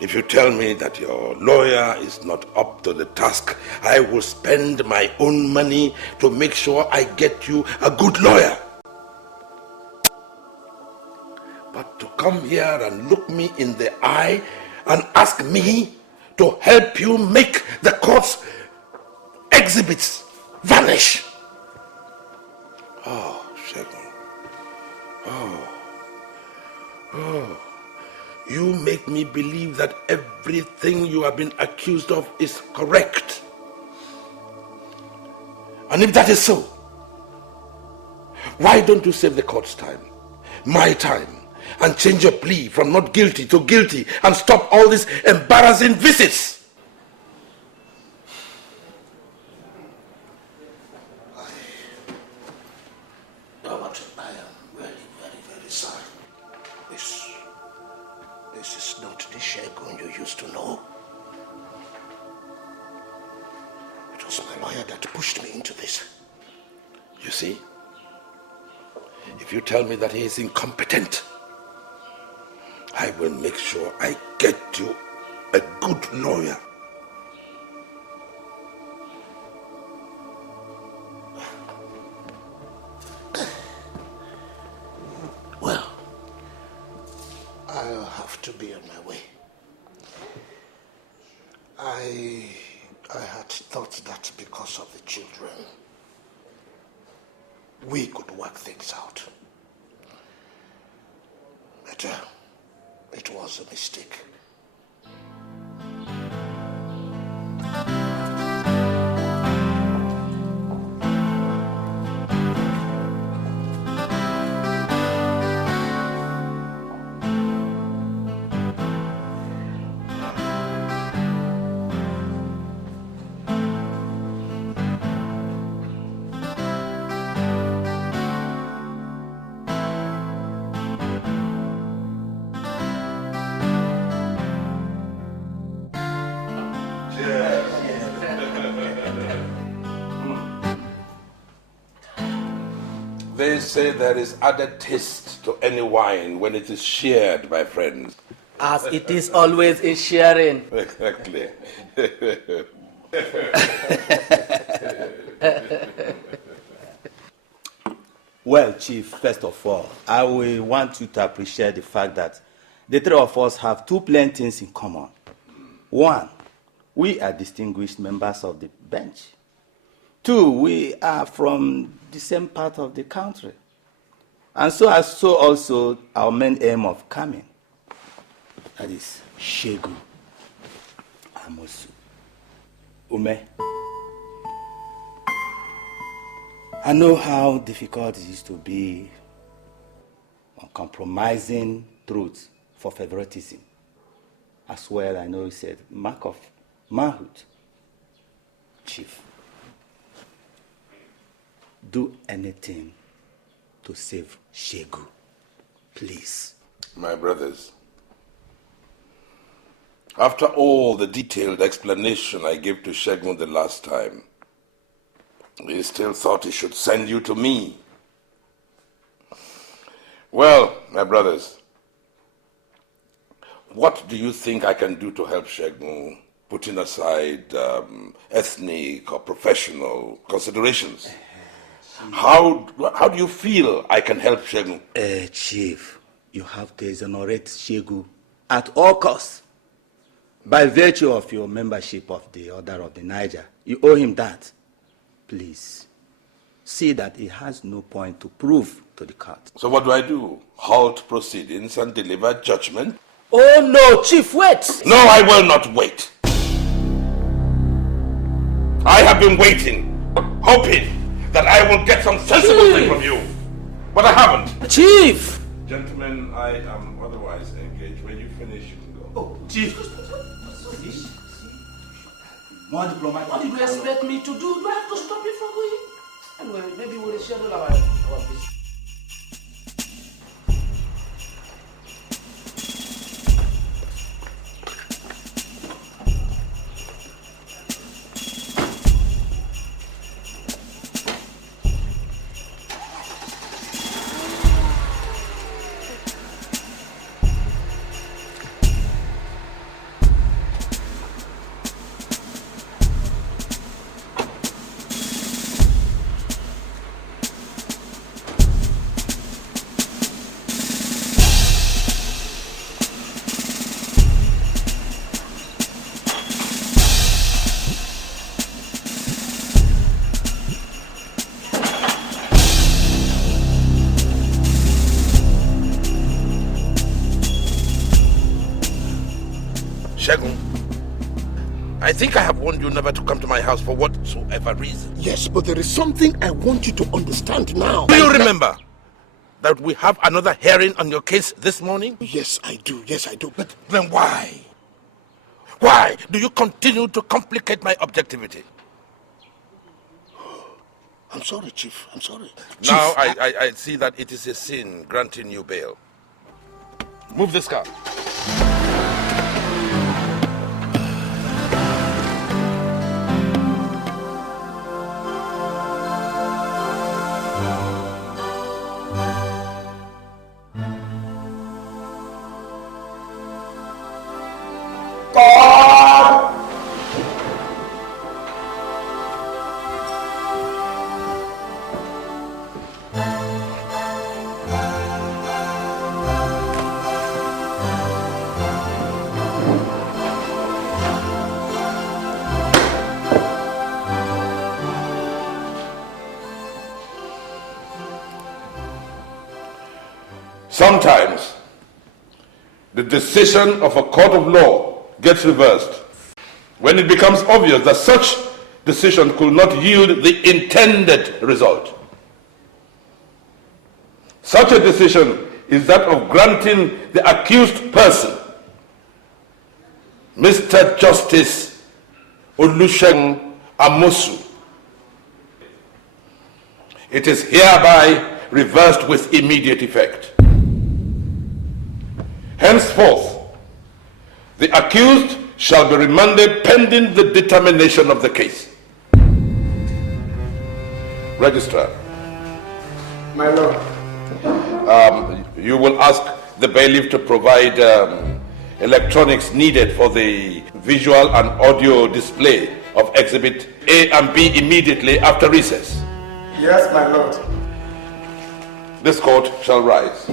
If you tell me that your lawyer is not up to the task, I will spend my own money to make sure I get you a good lawyer. But to come here and look me in the eye and ask me to help you make the court's exhibits vanish. Oh, Shegun. Oh. You make me believe that everything you have been accused of is correct. And if that is so, why don't you save the court's time, my time, and change your plea from not guilty to guilty and stop all these embarrassing visits? Robert, I am really very, very sorry. This is not the Shegun you used to know. It was my lawyer that pushed me into this. You see, if you tell me that he is incompetent, I will make sure I get you a good lawyer. Well, I'll have to be on my way. I had thought that because of the children, we could work things out. But it was a mistake. They say there is added taste to any wine when it is shared by friends. As it is always in sharing. Exactly. Well, Chief, first of all, I will want you to appreciate the fact that the three of us have two plain things in common. One, we are distinguished members of the bench. Two, we are from the same part of the country. And so also our main aim of coming. That is Shegu Amosu. Ume. I know how difficult it is to be on compromising truth for favoritism. As well, I know it's a mark of manhood. Chief, do anything to save Shegu, please. My brothers, after all the detailed explanation I gave to Shegun the last time, he still thought he should send you to me. Well, my brothers, what do you think I can do to help Shegun, putting aside ethnic or professional considerations? How do you feel I can help Shegun? Chief, you have to exonerate Shegu at all costs. By virtue of your membership of the Order of the Niger, you owe him that. Please, see that he has no point to prove to the court. So what do? Halt proceedings and deliver judgment? Oh no, Chief, wait! No, I will not wait. I have been waiting, hoping that I will get some sensible thing from you. But I haven't. Chief! Gentlemen, I am otherwise engaged. When you finish, you can go. Oh, Chief! More diplomatic. What do you expect me to do? Do I have to stop you from going? Anyway, maybe we'll schedule our business. Olusegun, I think I have warned you never to come to my house for whatsoever reason. Yes, but there is something I want you to understand now. Do you remember that we have another hearing on your case this morning? Yes, I do. Yes, I do. But then why? Why do you continue to complicate my objectivity? I'm sorry, Chief. I'm sorry. Now I see that it is a sin granting you bail. Move this car. Sometimes, the decision of a court of law gets reversed when it becomes obvious that such decision could not yield the intended result. Such a decision is that of granting the accused person, Mr. Justice Olusegun Amosu. It is hereby reversed with immediate effect. Henceforth, the accused shall be remanded pending the determination of the case. Registrar. My lord. You will ask the bailiff to provide electronics needed for the visual and audio display of Exhibit A and B immediately after recess. Yes, my lord. This court shall rise.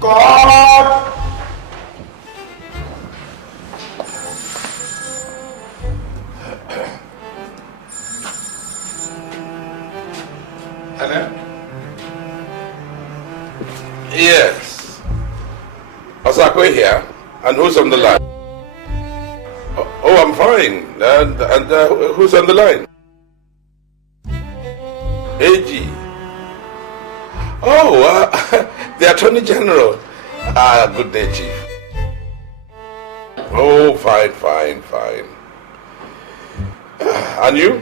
Court! Hello? Yes. Osakwe here. And who's on the line? Oh, I'm fine. And who's on the line? AG. Oh, the Attorney General. Good day, Chief. Oh, fine. And you?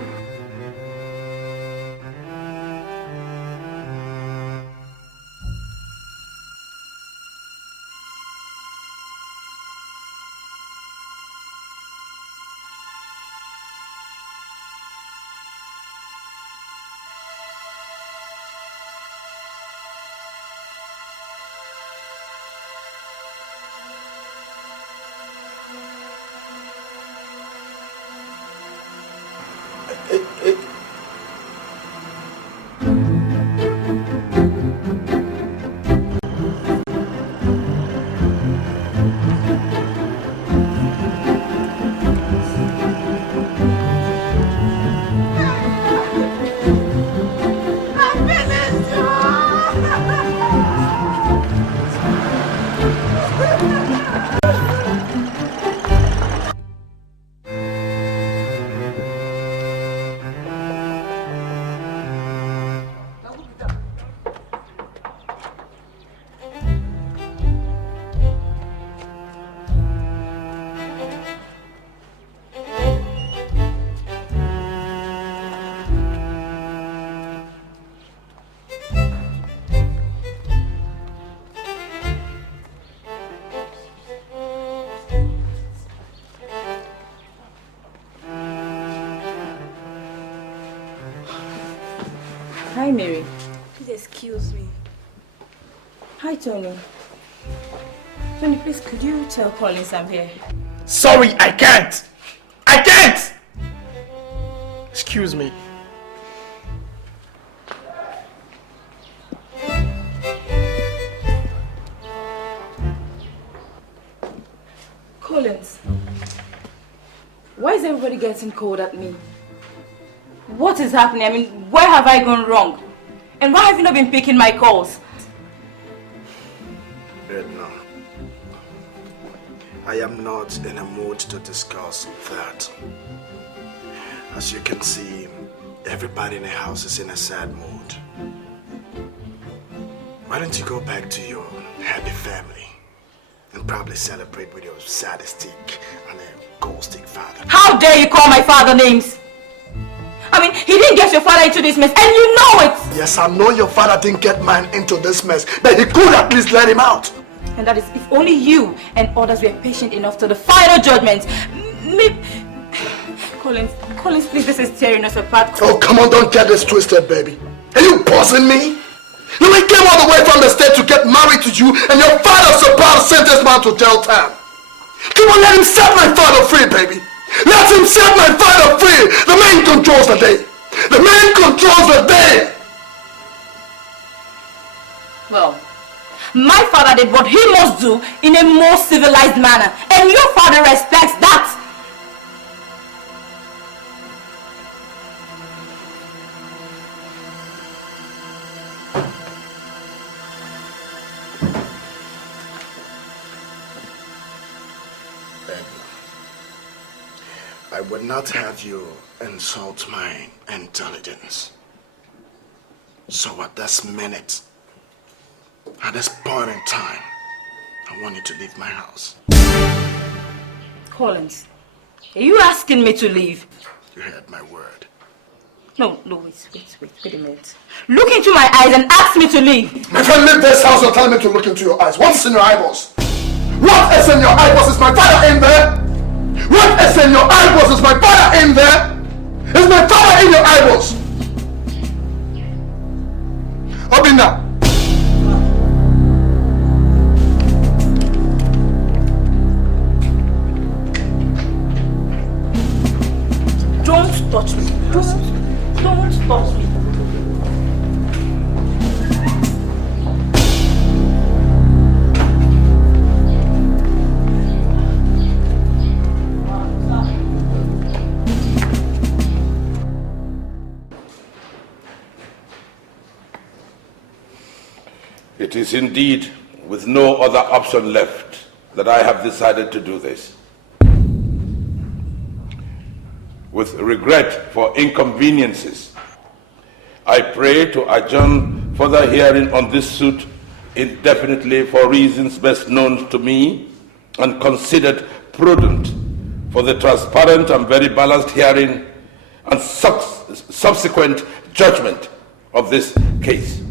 Hi, Mary. Please excuse me. Hi, Tony. Tony, please, could you tell Collins I'm here? Sorry, I can't! I can't! Excuse me. Collins, why is everybody getting cold at me? What is happening? I mean, where have I gone wrong? And why have you not been picking my calls? Edna, I am not in a mood to discuss that. As you can see, everybody in the house is in a sad mood. Why don't you go back to your happy family and probably celebrate with your sadistic and a ghosting father? How dare you call my father names? I mean, he didn't get your father into this mess, and you know it! Yes, I know your father didn't get mine into this mess, but he could at least let him out. And that is if only you and others were patient enough to the final judgment. Collins, please, this is tearing us apart. Oh, come on, don't get this twisted, baby. Are you buzzing me? You ain't came all the way from the state to get married to you, and your father's about to send this man to jail time. Come on, let him set my father free, baby. Let him set my father free. The man controls the day. The man controls the day. Well, my father did what he must do in a more civilized manner, and your father respects that. I would not have you insult my intelligence. So at this minute, at this point in time, I want you to leave my house. Collins, are you asking me to leave? You heard my word. No, wait a minute. Look into my eyes and ask me to leave. My friend, leave this house or tell me to look into your eyes. What's in your eyeballs? What is in your eyeballs? Is my father in there? What is in your eyeballs? Is my father in there? Is my father in your eyeballs? Obina. Don't touch me. Don't touch me. It is indeed with no other option left that I have decided to do this. With regret for inconveniences, I pray to adjourn further hearing on this suit indefinitely for reasons best known to me and considered prudent for the transparent and very balanced hearing and subsequent judgment of this case.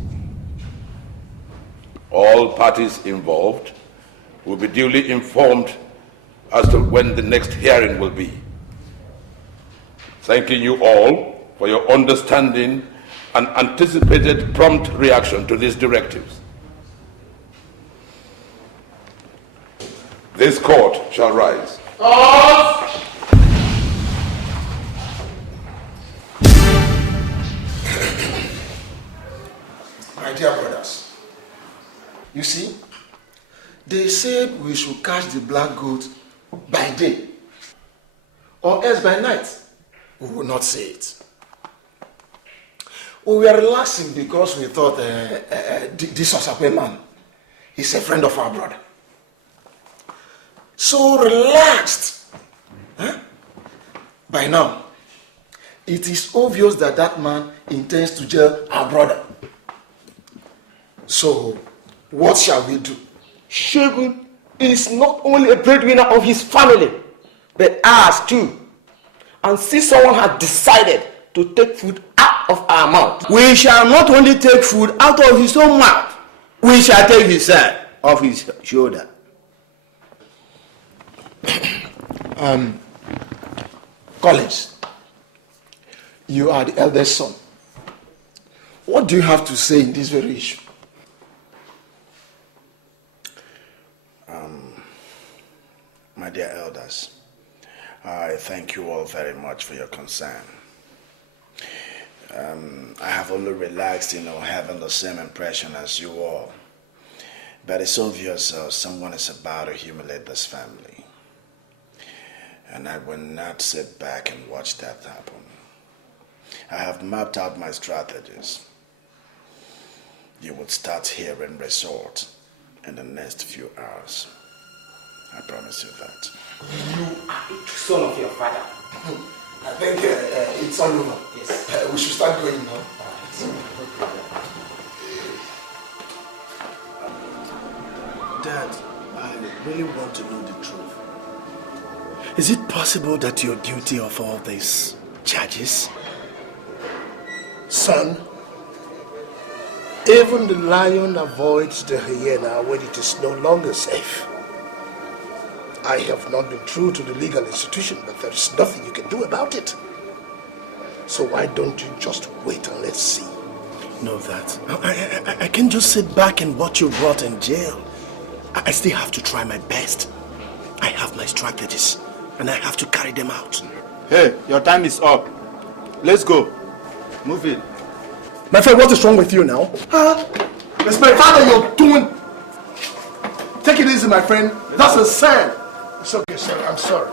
All parties involved will be duly informed as to when the next hearing will be. Thanking you all for your understanding and anticipated prompt reaction to these directives. This court shall rise. My dear brothers, you see, they said we should catch the black goat by day, or else by night. We will not say it. We were relaxing because we thought this Osakwe man is a friend of our brother. So relaxed. Huh? By now, it is obvious that that man intends to jail our brother. So, what shall we do? Shegun is not only a breadwinner of his family, but ours too. And since someone has decided to take food out of our mouth, we shall not only take food out of his own mouth, we shall take his side off his shoulder. Collins, you are the eldest son. What do you have to say in this very issue? My dear elders, I thank you all very much for your concern. I have only relaxed, having the same impression as you all. But it's obvious someone is about to humiliate this family. And I will not sit back and watch that happen. I have mapped out my strategies. You would start hearing results in the next few hours. I promise you that. You are a son of your father. I think it's all over. Yes. We should start going now. Dad, I really want to know the truth. Is it possible that you're guilty of all these charges? Son, even the lion avoids the hyena when it is no longer safe. I have not been true to the legal institution, but there is nothing you can do about it. So why don't you just wait and let's see? Know that. I can't just sit back and watch you rot in jail. I still have to try my best. I have my strategies, and I have to carry them out. Hey, your time is up. Let's go. Move it. My friend, what is wrong with you now? It's my father you're doing. Take it easy, my friend. That's a sign. It's okay, sir. I'm sorry.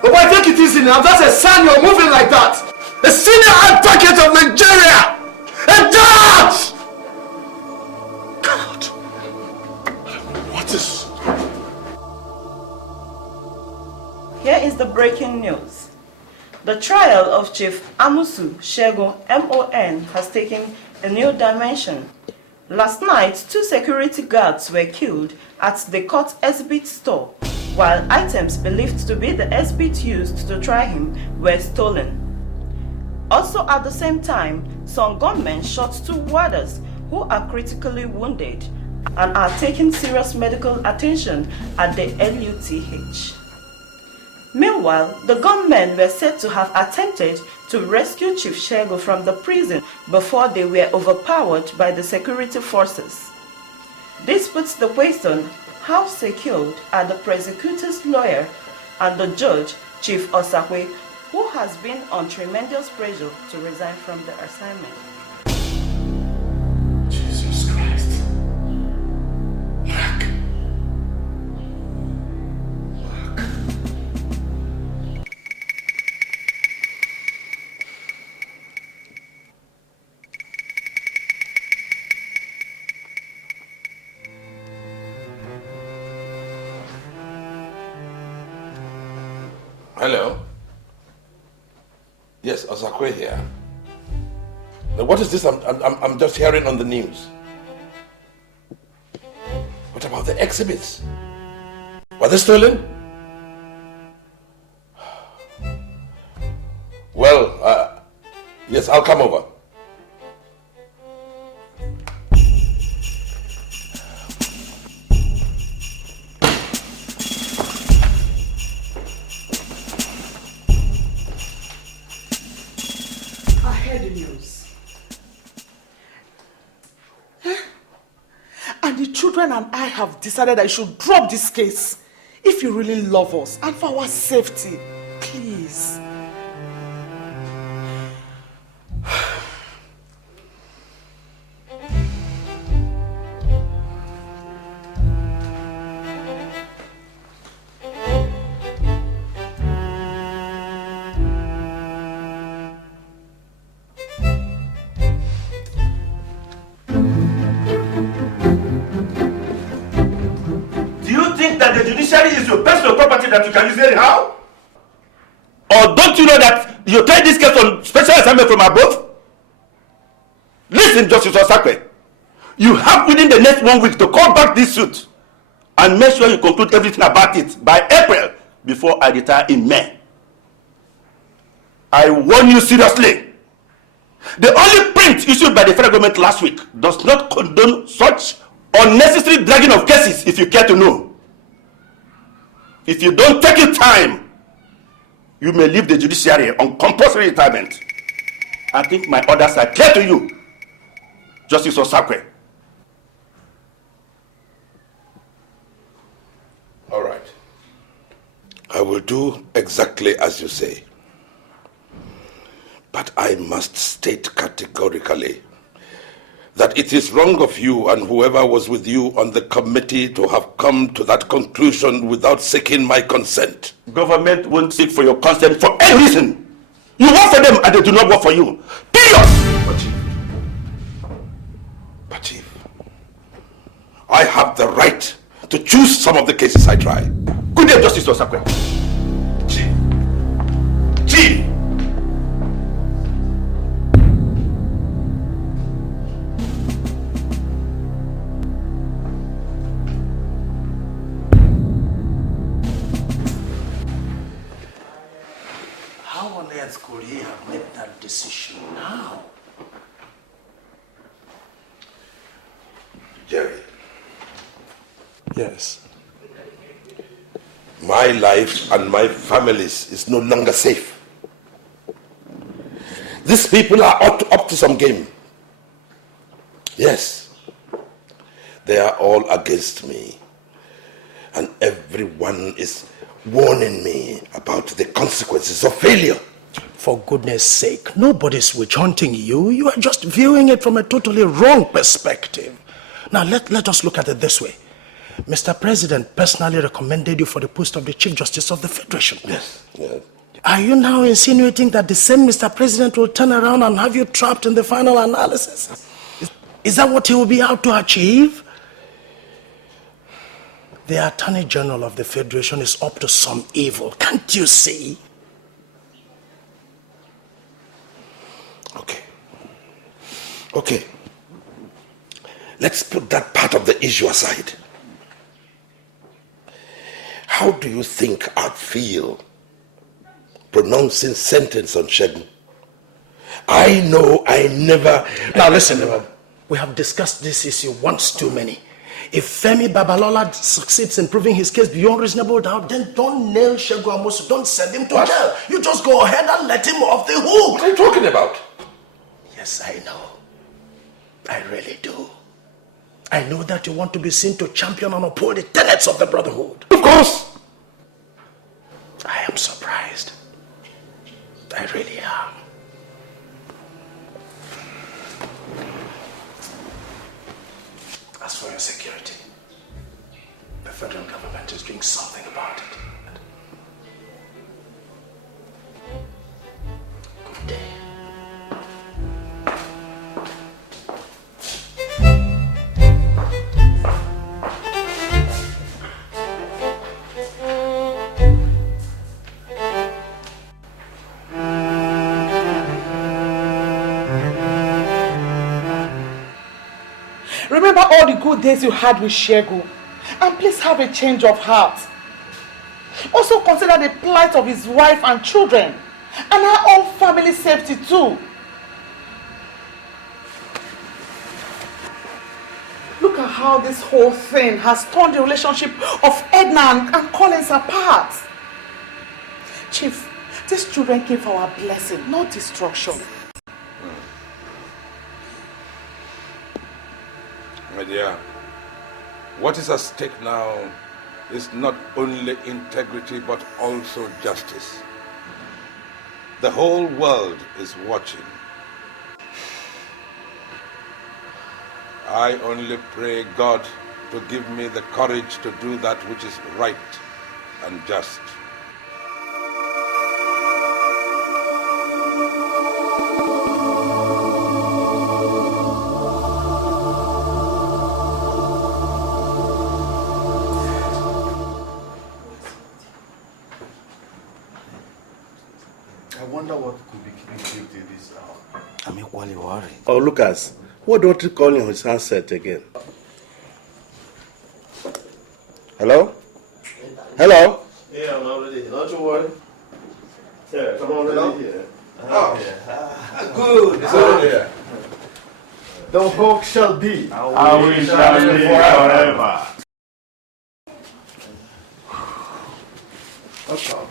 But why take it easy now? That's a sign you're moving like that. A senior advocate of Nigeria! A judge! God! What is... Here is the breaking news. The trial of Chief Amusu Shegun MON has taken a new dimension. Last night, 2 security guards were killed at the court exhibit store, while items believed to be the exhibit used to try him were stolen. Also at the same time, some gunmen shot 2 warders who are critically wounded and are taking serious medical attention at the LUTH. Meanwhile, the gunmen were said to have attempted to rescue Chief Shegun from the prison before they were overpowered by the security forces. This puts the question, how secured are the prosecutor's lawyer and the judge, Chief Osakwe, who has been on tremendous pressure to resign from the assignment? Jesus Christ. Mark. Hello? Yes, Osakwe here. Now, what is this I'm just hearing on the news? What about the exhibits? Were they stolen? Well, yes, I'll come over. And I have decided I should drop this case. If you really love us and for our safety, please. That the judiciary is your personal property that you can use anyhow? Or don't you know that you take this case on special assignment from above? Listen, Justice Osakwe. You have within the next 1 week to call back this suit and make sure you conclude everything about it by April before I retire in May. I warn you seriously. The only print issued by the federal government last week does not condone such unnecessary dragging of cases, if you care to know. If you don't take your time, you may leave the judiciary on compulsory retirement. I think my orders are clear to you, Justice Osakwe. All right. I will do exactly as you say. But I must state categorically that it is wrong of you and whoever was with you on the committee to have come to that conclusion without seeking my consent. Government won't seek for your consent for any reason. You work for them and they do not work for you. Period! But Chief, I have the the right to choose some of the cases I try. Good day, Justice Osakwe. Chief! How on earth could he have made that decision now? Jerry. Yes. My life and my family's is no longer safe. These people are up to some game. Yes. They are all against me. And everyone is warning me about the consequences of failure. For goodness sake, nobody's witch hunting you. You are just viewing it from a totally wrong perspective. Now let us look at it this way. Mr. President personally recommended you for the post of the Chief Justice of the Federation. Yes. Are you now insinuating that the same Mr. President will turn around and have you trapped in the final analysis? Is that what he will be out to achieve? The Attorney General of the Federation is up to some evil. Can't you see? Okay. Let's put that part of the issue aside. How do you think I'd feel pronouncing sentence on Shegun? I know I never... Now listen, we have discussed this issue once too many. If Femi Babalola succeeds in proving his case beyond reasonable doubt, then don't nail Shegun Amosu, don't send him to jail. You just go ahead and let him off the hook. What are you talking about? Yes, I know. I really do. I know that you want to be seen to champion and uphold the tenets of the Brotherhood. Of course. I am surprised. I really am. As for your security, the federal government is doing something about it. Good day. Remember all the good days you had with Shegun, and please have a change of heart. Also consider the plight of his wife and children, and our own family safety too. Look at how this whole thing has torn the relationship of Edna and Collins apart. Chief, these children came for our blessing, not destruction. My dear, what is at stake now is not only integrity but also justice. The whole world is watching. I only pray God to give me the courage to do that which is right and just. I wonder what could be keeping Chief this hour. I'm equally worried. Oh, Lucas, why don't you call him his handset again? Hello? Hello? Yeah, I'm already here. Don't you worry. Yeah, come on, already here. Good. It's already here. The hawk shall be. And we shall live forever. That's all.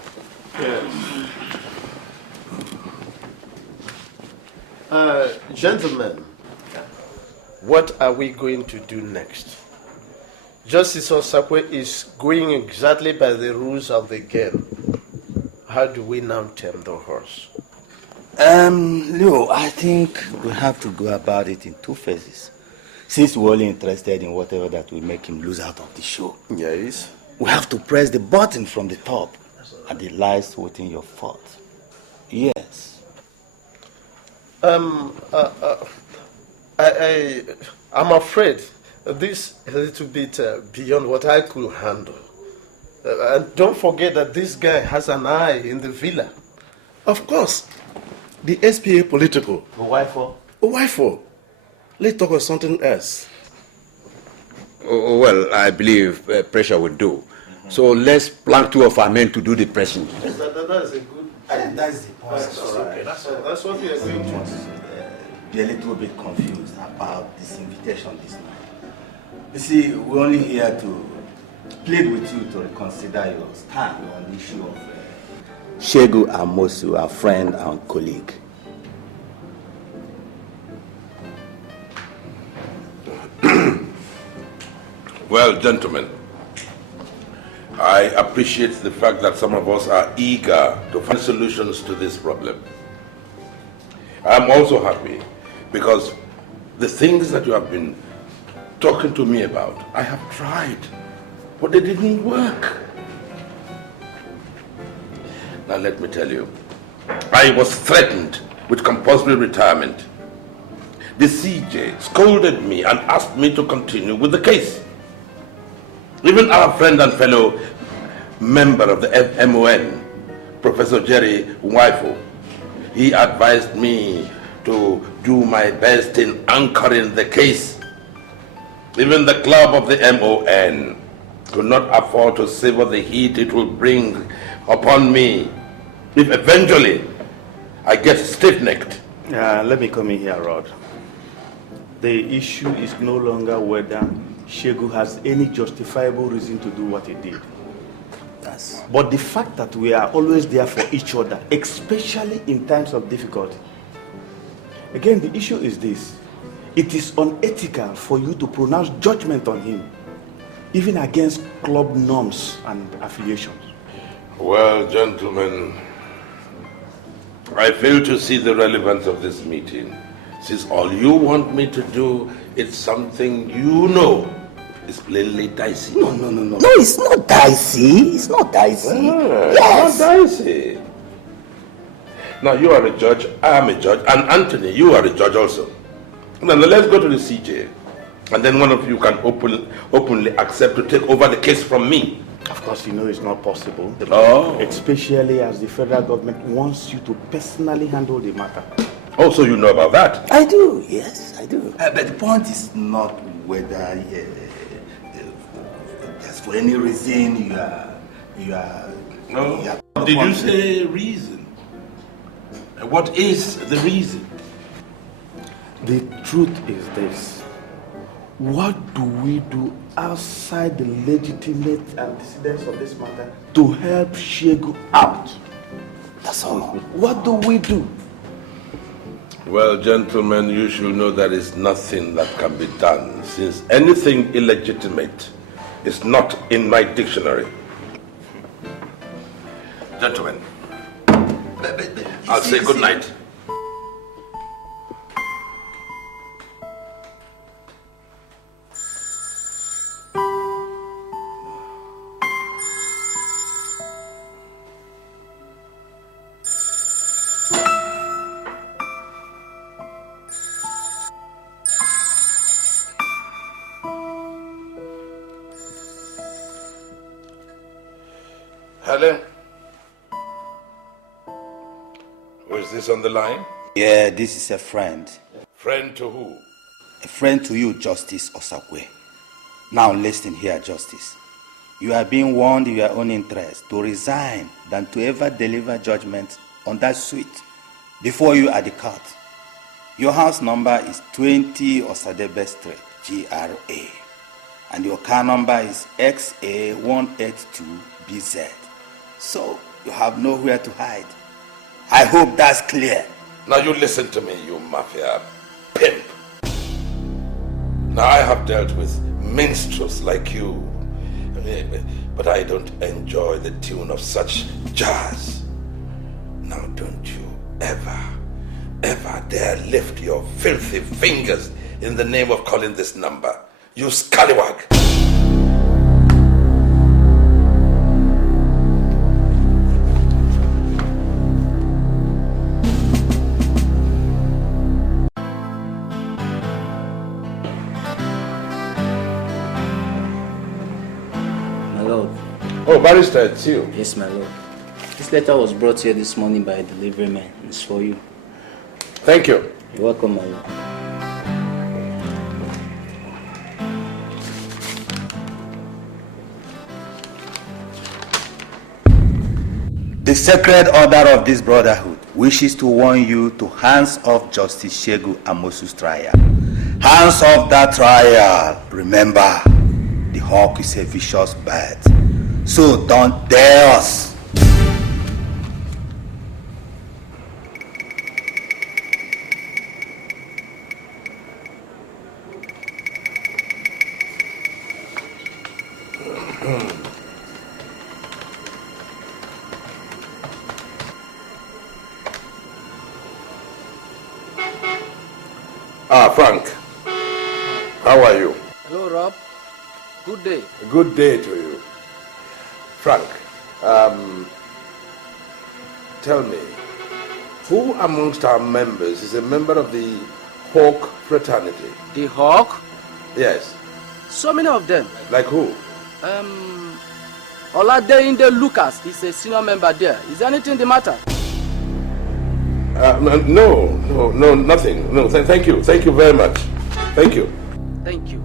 Yes. Gentlemen, what are we going to do next? Justice Osakwe is going exactly by the rules of the game. How do we now tame the horse? Leo, I think we have to go about it in two phases. Since we're only interested in whatever that will make him lose out of the show. Yes. We have to press the button from the top, and the lies within your fault. Yes. I'm afraid This is a little bit beyond what I could handle. And don't forget that this guy has an eye in the villa. Of course, the SPA political. Why for? Why for? Let's talk about something else. Oh, well, I believe pressure will do. So let's plan 2 of our men to do the pressing. Yes, that is a good... That's the point. That's all right. That's what we are going to. Be a little bit confused about this invitation this night. You see, we're only here to plead with you to reconsider your stand on the issue of Shegu Amosu, our friend and colleague. Well, gentlemen, I appreciate the fact that some of us are eager to find solutions to this problem. I'm also happy because the things that you have been talking to me about, I have tried, but they didn't work. Now let me tell you, I was threatened with compulsory retirement. The CJ scolded me and asked me to continue with the case. Even our friend and fellow member of the MON, Professor Jerry Wifo, he advised me to do my best in anchoring the case. Even the club of the MON could not afford to savor the heat it will bring upon me if eventually I get stiff-necked. Let me come in here, Rod. The issue is no longer whether Shegu has any justifiable reason to do what he did. But the fact that we are always there for each other, especially in times of difficulty. Again, the issue is this. It is unethical for you to pronounce judgment on him, even against club norms and affiliations. Well, gentlemen, I fail to see the relevance of this meeting, since all you want me to do is something you know is plainly dicey. No, it's not dicey. It's not dicey. Yes. It's not dicey. Now, you are a judge, I am a judge, and Anthony, you are a judge also. Now, let's go to the CJ, and then one of you can openly accept to take over the case from me. Of course, you know it's not possible. Oh. Especially as the federal government wants you to personally handle the matter. Oh, so you know about that? I do, yes, I do. But the point is not whether just for any reason you are. Did you say reason? What is the reason? The truth is this. What do we do outside the legitimate antecedents of this matter to help Shegu out? That's all. What do we do? Well, gentlemen, you should know there is nothing that can be done, since anything illegitimate is not in my dictionary. Gentlemen, I'll say good night. Helen? Who is this on the line? Yeah, this is a friend. Friend to who? A friend to you, Justice Osakwe. Now listen here, Justice. You are being warned in your own interest to resign than to ever deliver judgment on that suite before you at the court. Your house number is 20 Osadebe Street, GRA. And your car number is XA182BZ. So you have nowhere to hide. I hope that's clear. Now you listen to me, you mafia pimp. Now I have dealt with minstrels like you, but I don't enjoy the tune of such jazz. Now don't you ever dare lift your filthy fingers in the name of calling this number. You scallywag. Lord. Oh, barrister, it's you. Yes, my lord. This letter was brought here this morning by a delivery man. It's for you. Thank you. You're welcome, my lord. The sacred order of this brotherhood wishes to warn you to hands off Justice Shegu Amosu's trial. Hands off that trial. Remember, the hawk is a vicious bird. So don't dare us. Frank, how are you? Hello, Rob. Good day. Good day to you. Frank, tell me, who amongst our members is a member of the Hawk fraternity? The Hawk? Yes. So many of them. Like who? Oladeinde Lucas is a senior member there. Is there anything the matter? No, nothing. No, thank you. Thank you very much. Thank you. Thank you.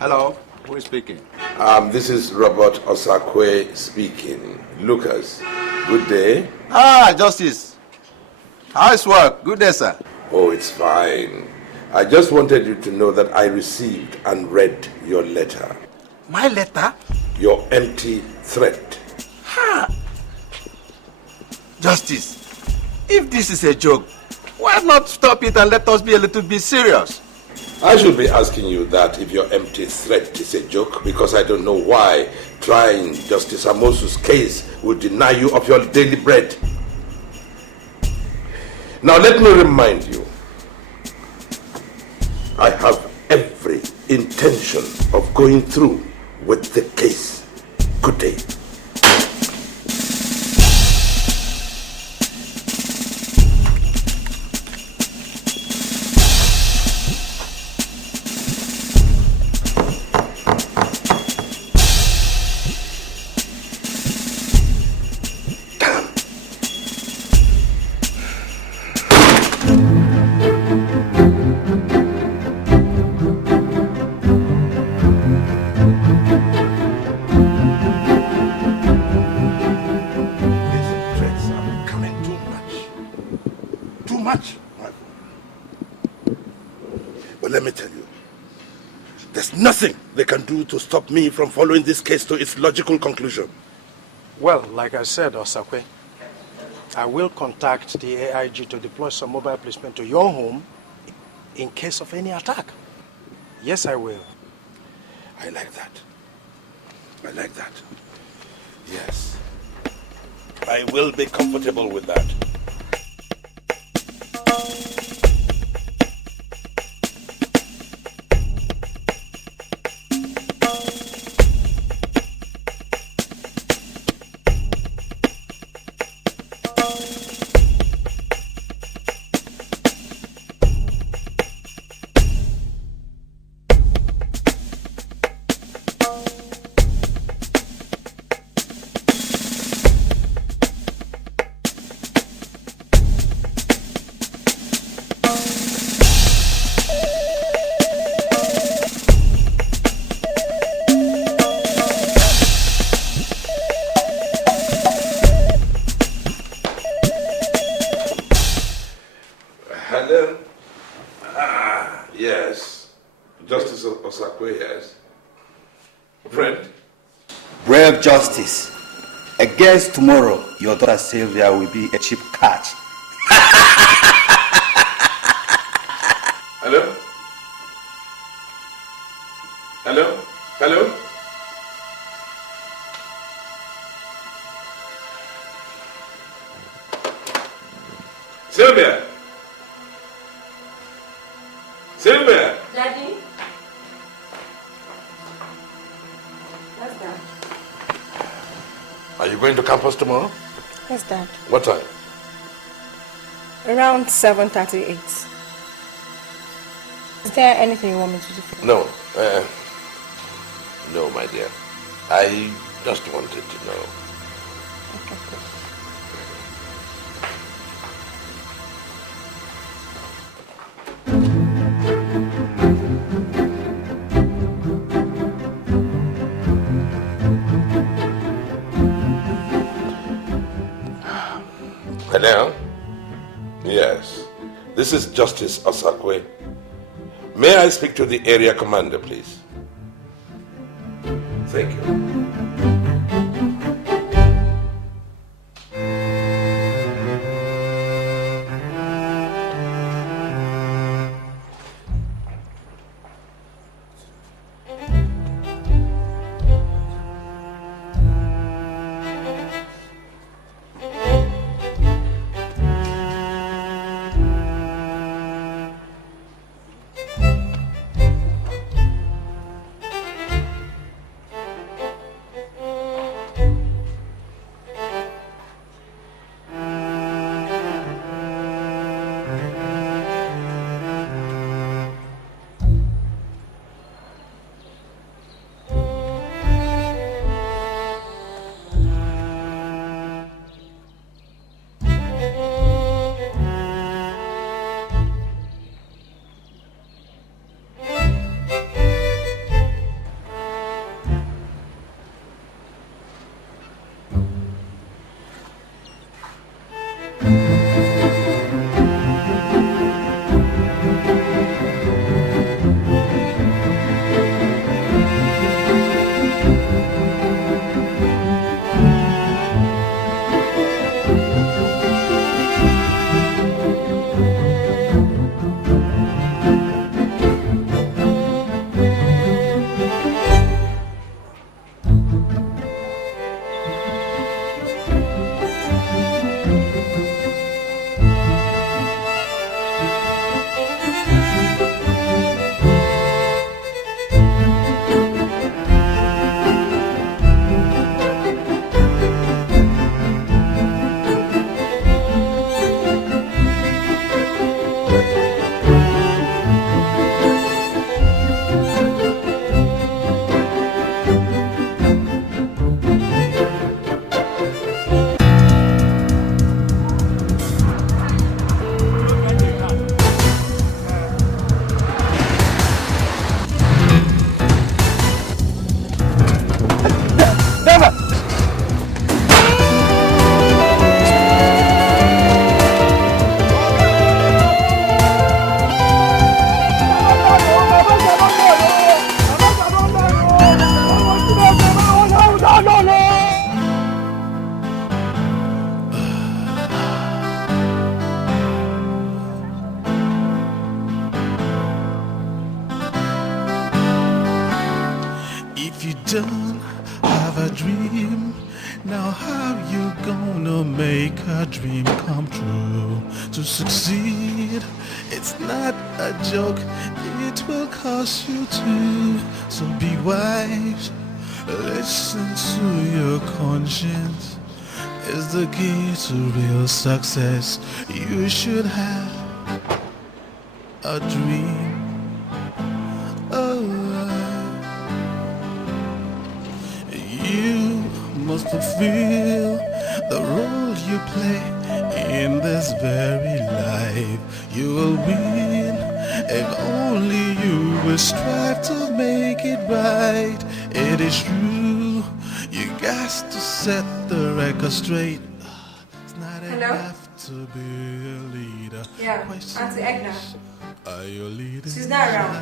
Hello, who is speaking? This is Robert Osakwe speaking. Lucas, good day. Justice. How is work? Good day, sir. Oh, it's fine. I just wanted you to know that I received and read your letter. My letter? Your empty threat. Justice, if this is a joke, why not stop it and let us be a little bit serious? I should be asking you that if your empty threat is a joke, because I don't know why trying Justice Amosu's case will deny you of your daily bread. Now let me remind you, I have every intention of going through with the case. Good day. Nothing they can do to stop me from following this case to its logical conclusion. Well, like I said, Osakwe, I will contact the AIG to deploy some mobile policemen to your home in case of any attack. Yes, I will. I like that. I like that. Yes. I will be comfortable with that. Yes. Justice Osakwe, yes. Friend? Brave Justice. Against tomorrow, your daughter Sylvia will be a cheap catch. Hello? Sylvia! Daddy? What's that? Are you going to campus tomorrow? Yes, Dad. What time? Around 7:38. Is there anything you want me to do for you? No. No, my dear. I just wanted to know. Hello? Yes. This is Justice Osakwe. May I speak to the area commander, please? Thank you. don't have a dream, now how you gonna make a dream come true? To succeed, it's not a joke, it will cost you too. So be wise, listen to your conscience, is the key to real success. You should have a dream. You must fulfill the role you play in this very life. You will win if only you will strive to make it right. It is true, you got to set the record straight. It's not enough to be a leader. Yeah, Auntie Egna. Are you leading? She's not around.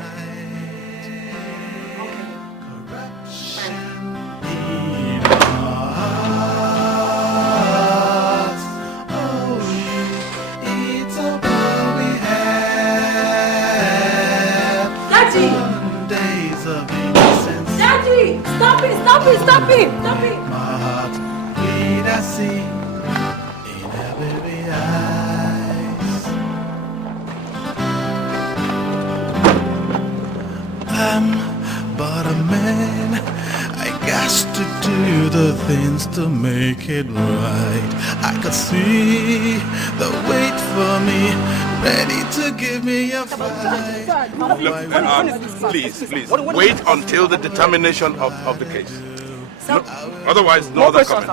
Daddy! Stop it! Stop it! Stop it! Stop it! My heart, read I see in her baby eyes. I'm but a man. I got to do the things to make it right. I could see the wait for me, ready to give me a fight. Please, wait until the determination of the case. No, otherwise, no other comment.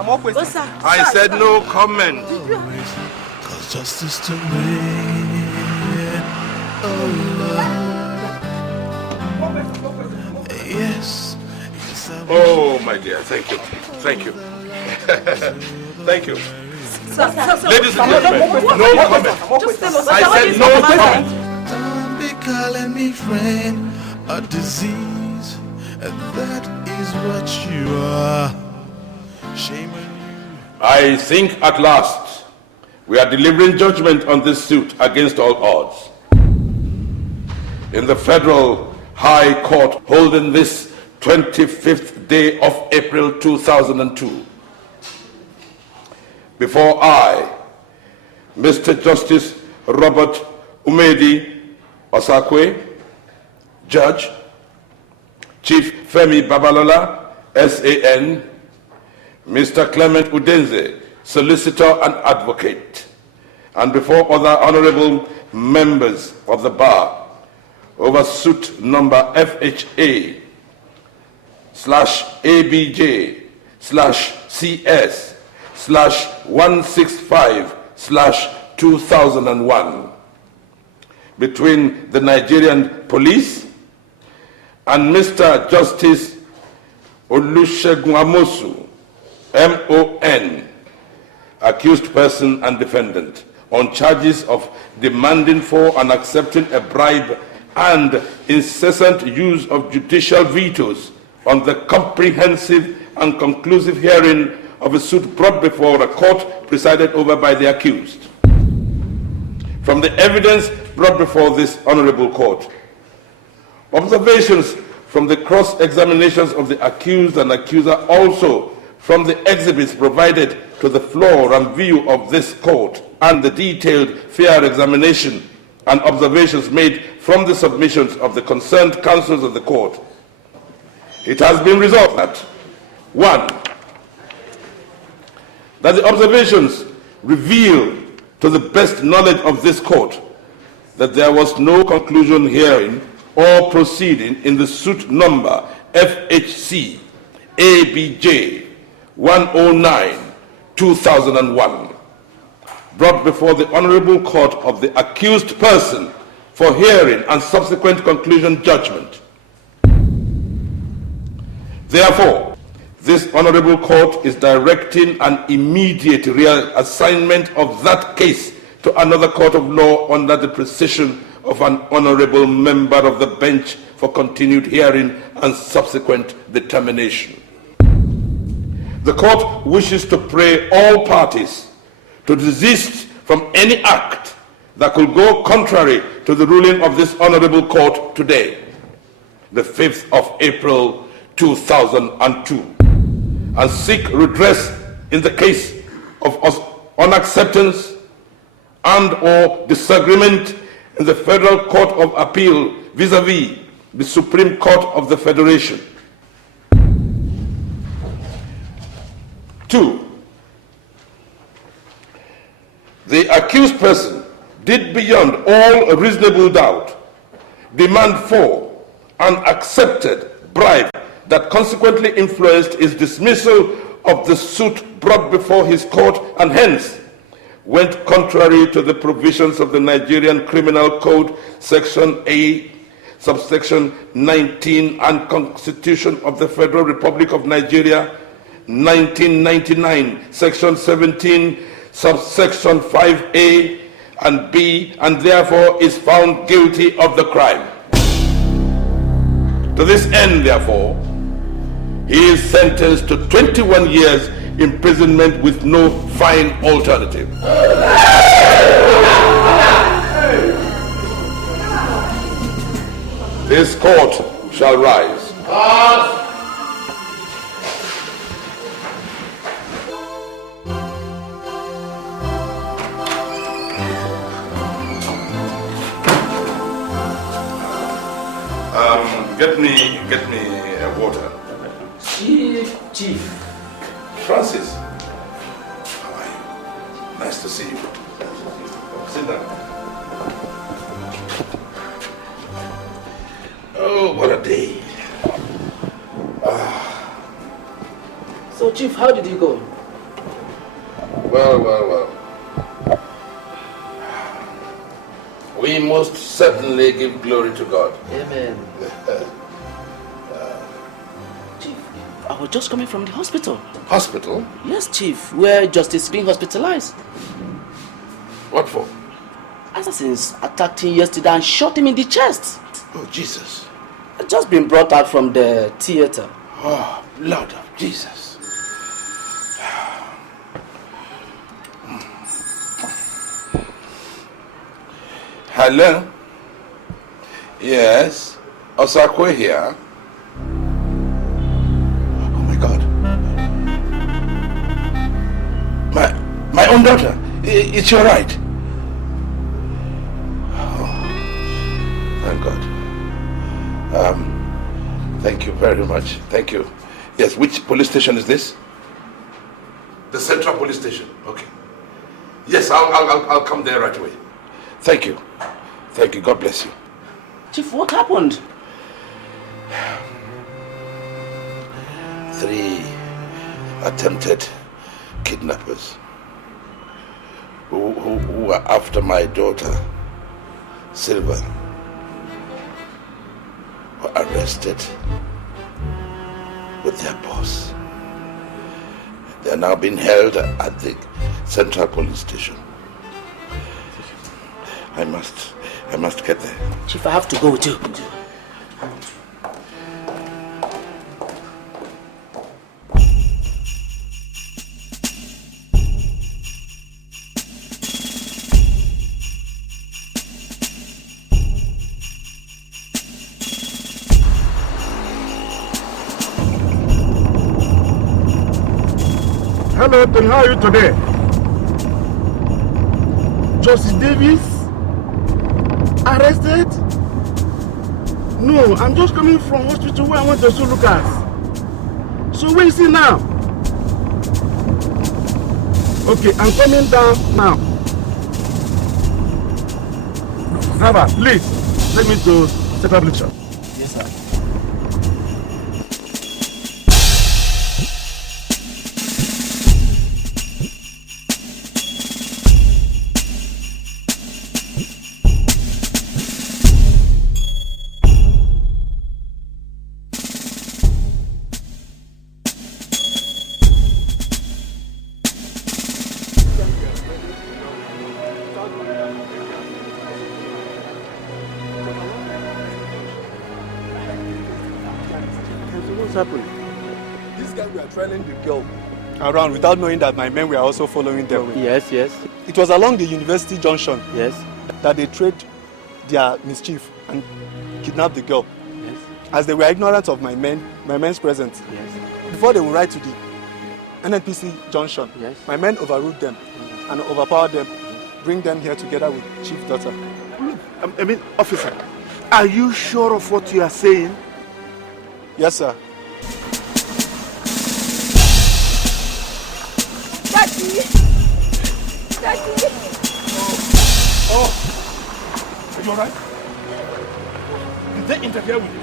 I said no comment. Cause justice to wait, oh Lord. Yes. Oh, my dear, thank you. Thank you. Thank you. Ladies and gentlemen, no comment. I said no comment. Don't be calling me friend, a disease, that is what you are. Shame on you. I think at last we are delivering judgment on this suit against all odds. In the Federal High Court holding this 25th day of April 2002. Before I, Mr. Justice Robert Umedi Osakwe, Judge, Chief Femi Babalola, SAN, Mr. Clement Udenze, Solicitor and Advocate, and before other honorable members of the bar, over suit number FHA/ABJ/CS/165/2001 between the Nigerian police and Mr. Justice Olusegun Amosu, MON, accused person and defendant, on charges of demanding for and accepting a bribe and incessant use of judicial vetoes on the comprehensive and conclusive hearing of a suit brought before a court presided over by the accused. From the evidence brought before this honorable court, observations from the cross-examinations of the accused and accuser, also from the exhibits provided to the floor and view of this court, and the detailed fair examination and observations made from the submissions of the concerned counsels of the court, it has been resolved that 1. That the observations reveal to the best knowledge of this court that there was no conclusion hearing or proceeding in the suit number FHC ABJ 109/2001 brought before the Honorable Court of the accused person for hearing and subsequent conclusion judgment. Therefore, this Honorable Court is directing an immediate reassignment of that case to another court of law under the precision of an honorable member of the bench for continued hearing and subsequent determination. The court wishes to pray all parties to desist from any act that could go contrary to the ruling of this honorable court today, the 5th of April 2002, and seek redress in the case of unacceptance and or disagreement in the Federal Court of Appeal vis-à-vis the Supreme Court of the Federation. 2. The accused person did beyond all reasonable doubt demand for and accepted bribe that consequently influenced his dismissal of the suit brought before his court, and hence went contrary to the provisions of the Nigerian Criminal Code, Section A, subsection 19, and Constitution of the Federal Republic of Nigeria, 1999, Section 17, subsection 5A and B, and therefore is found guilty of the crime. To this end, therefore, he is sentenced to 21 years imprisonment with no fine alternative. This court shall rise. Get me water. Chief. Francis, how are you? Nice to see you. Sit down. Oh, what a day. So, Chief, how did you go? Well. We most certainly give glory to God. Amen. Chief, I was just coming from the hospital. Hospital? Yes, Chief, where Justice is being hospitalized. What for? Assassins attacked him yesterday and shot him in the chest. Oh, Jesus. I've just been brought out from the theater. Oh, Lord of Jesus. Hello? Yes? Osakwe here? Oh my God. My own daughter. It's all right. Oh, thank God. Thank you very much. Thank you. Yes, which police station is this? The Central Police Station. Okay. Yes, I'll come there right away. Thank you. Thank you. God bless you. Chief, what happened? 3 attempted kidnappers who were after my daughter, Silva, were arrested with their boss. They are now being held at the Central Police Station. I must get there. Chief, I have to go with you. Hello, Tony, how are you today? Justice Davis? Arrested? No, I'm just coming from hospital where I went to see Lucas. So where is he now? Okay, I'm coming down now. Driver, please, take me to Central Police Station. Yes, sir. What's happening? This guy, we are trailing the girl around without knowing that my men were also following them. Yes. It was along the university junction. Yes. That they trained their mischief and kidnapped the girl. Yes. As they were ignorant of my men's presence. Yes. Before they would ride to the NNPC junction, yes, my men overruled them and overpowered them, bring them here together with Chief Daughter. I mean, officer, are you sure of what you are saying? Yes, sir. Daddy! Oh! Are you alright? Did they interfere with you?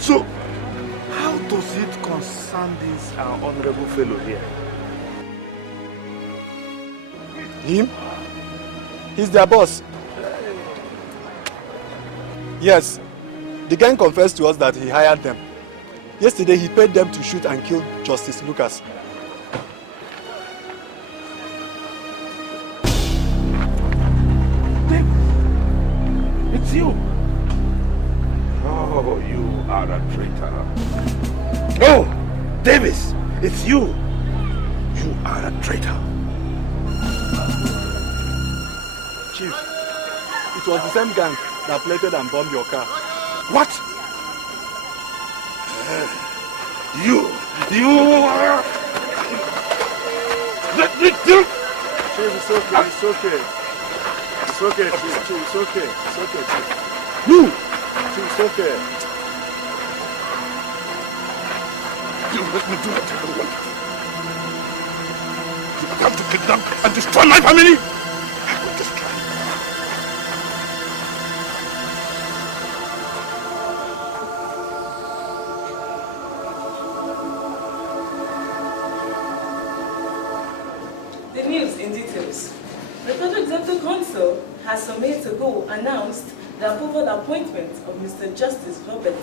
So, how does it concern this honorable fellow here? Him? He's their boss. Yes. The gang confessed to us that he hired them. Yesterday he paid them to shoot and kill Justice Lucas. It's you. Oh, you are a traitor. Oh, Davis, it's you. You are a traitor. Chief, it was the same gang that plated and bombed your car. What? You are... Chief, it's okay, it's okay. It's okay, Chief, it's okay, Chief. You! It's okay. You let me do what I don't want. You have to kidnap and destroy my family. I will destroy you. The news in details. The Federal Executive Council has some minutes ago announced the approval appointment of Mr. Justice Robert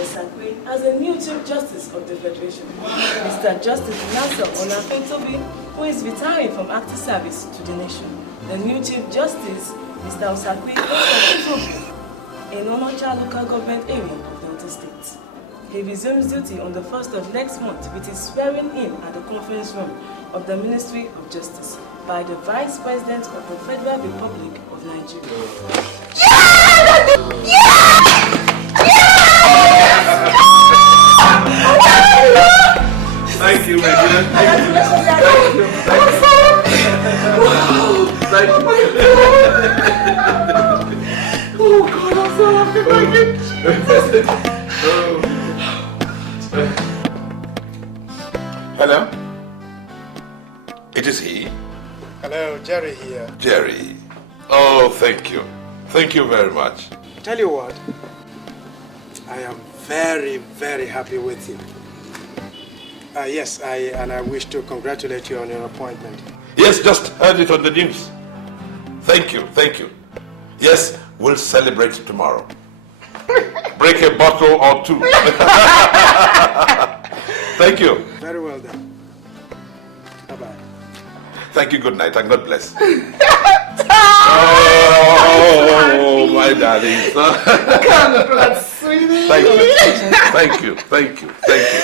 Osakwe as a new Chief Justice of the Federation. Mr. Justice Nasser Onafetobi, who is retiring from active service to the nation. The new Chief Justice, Mr. Osakwe, is from in Onocha local government area of Delta State. He resumes duty on the 1st of next month with his swearing in at the conference room of the Ministry of Justice by the Vice President of the Federal Republic of Nigeria. Thank you, my dear. Thank you. Thank you. Oh God, I'm so happy, my Hello? It is he? Hello, Jerry here. Jerry. Oh, thank you. Thank you very much. Tell you what, I am very, very happy with you. Yes, I wish to congratulate you on your appointment. Yes, just heard it on the news. Thank you, thank you. Yes, we'll celebrate tomorrow. Break a bottle or two. Thank you. Very well done. Bye-bye. Thank you, good night, and God bless. Oh, my darling. Congrats, sweetie. Thank you, thank you, thank you, thank you.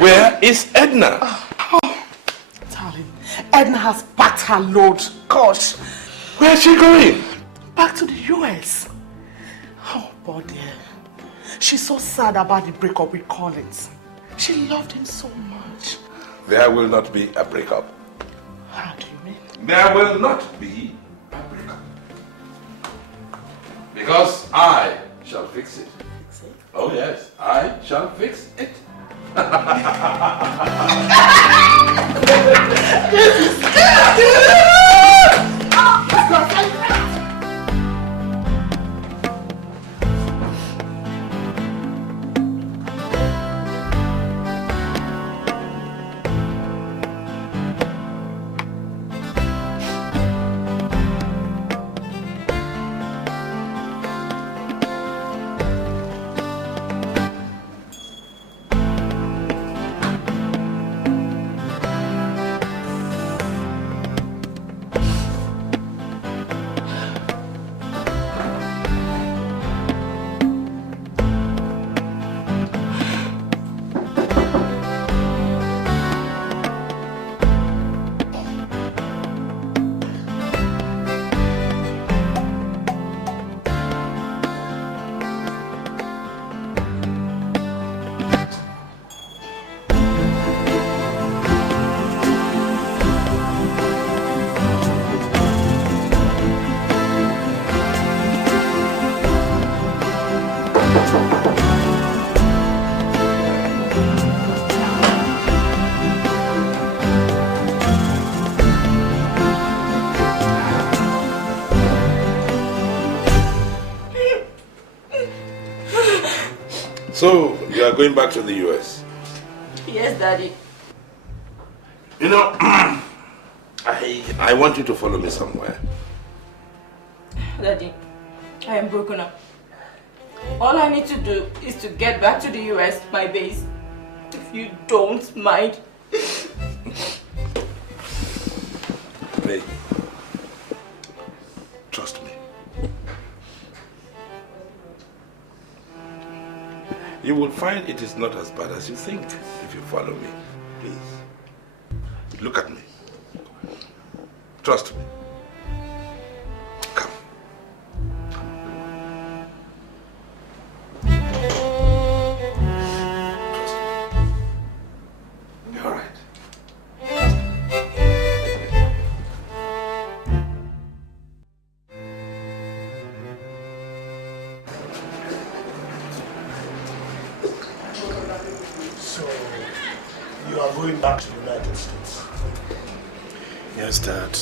Where is Edna? Oh, darling, Edna has packed her load. Gosh. Where is she going? Back to the US. Oh, poor dear. She's so sad about the breakup with Collins. She loved him so much. There will not be a breakup. How do you mean? There will not be a breakup. Because I shall fix it. Fix it? Oh yes, I shall fix it. So, you are going back to the US? Yes, Daddy. You know, I want you to follow me somewhere. Daddy, I am broken up. All I need to do is to get back to the US, my base. If you don't mind. Hey, trust me. You will find it is not as bad as you think if you follow me. Please. Look at me. Trust me. Come. All right. So, you are going back to the United States? Yes, Dad.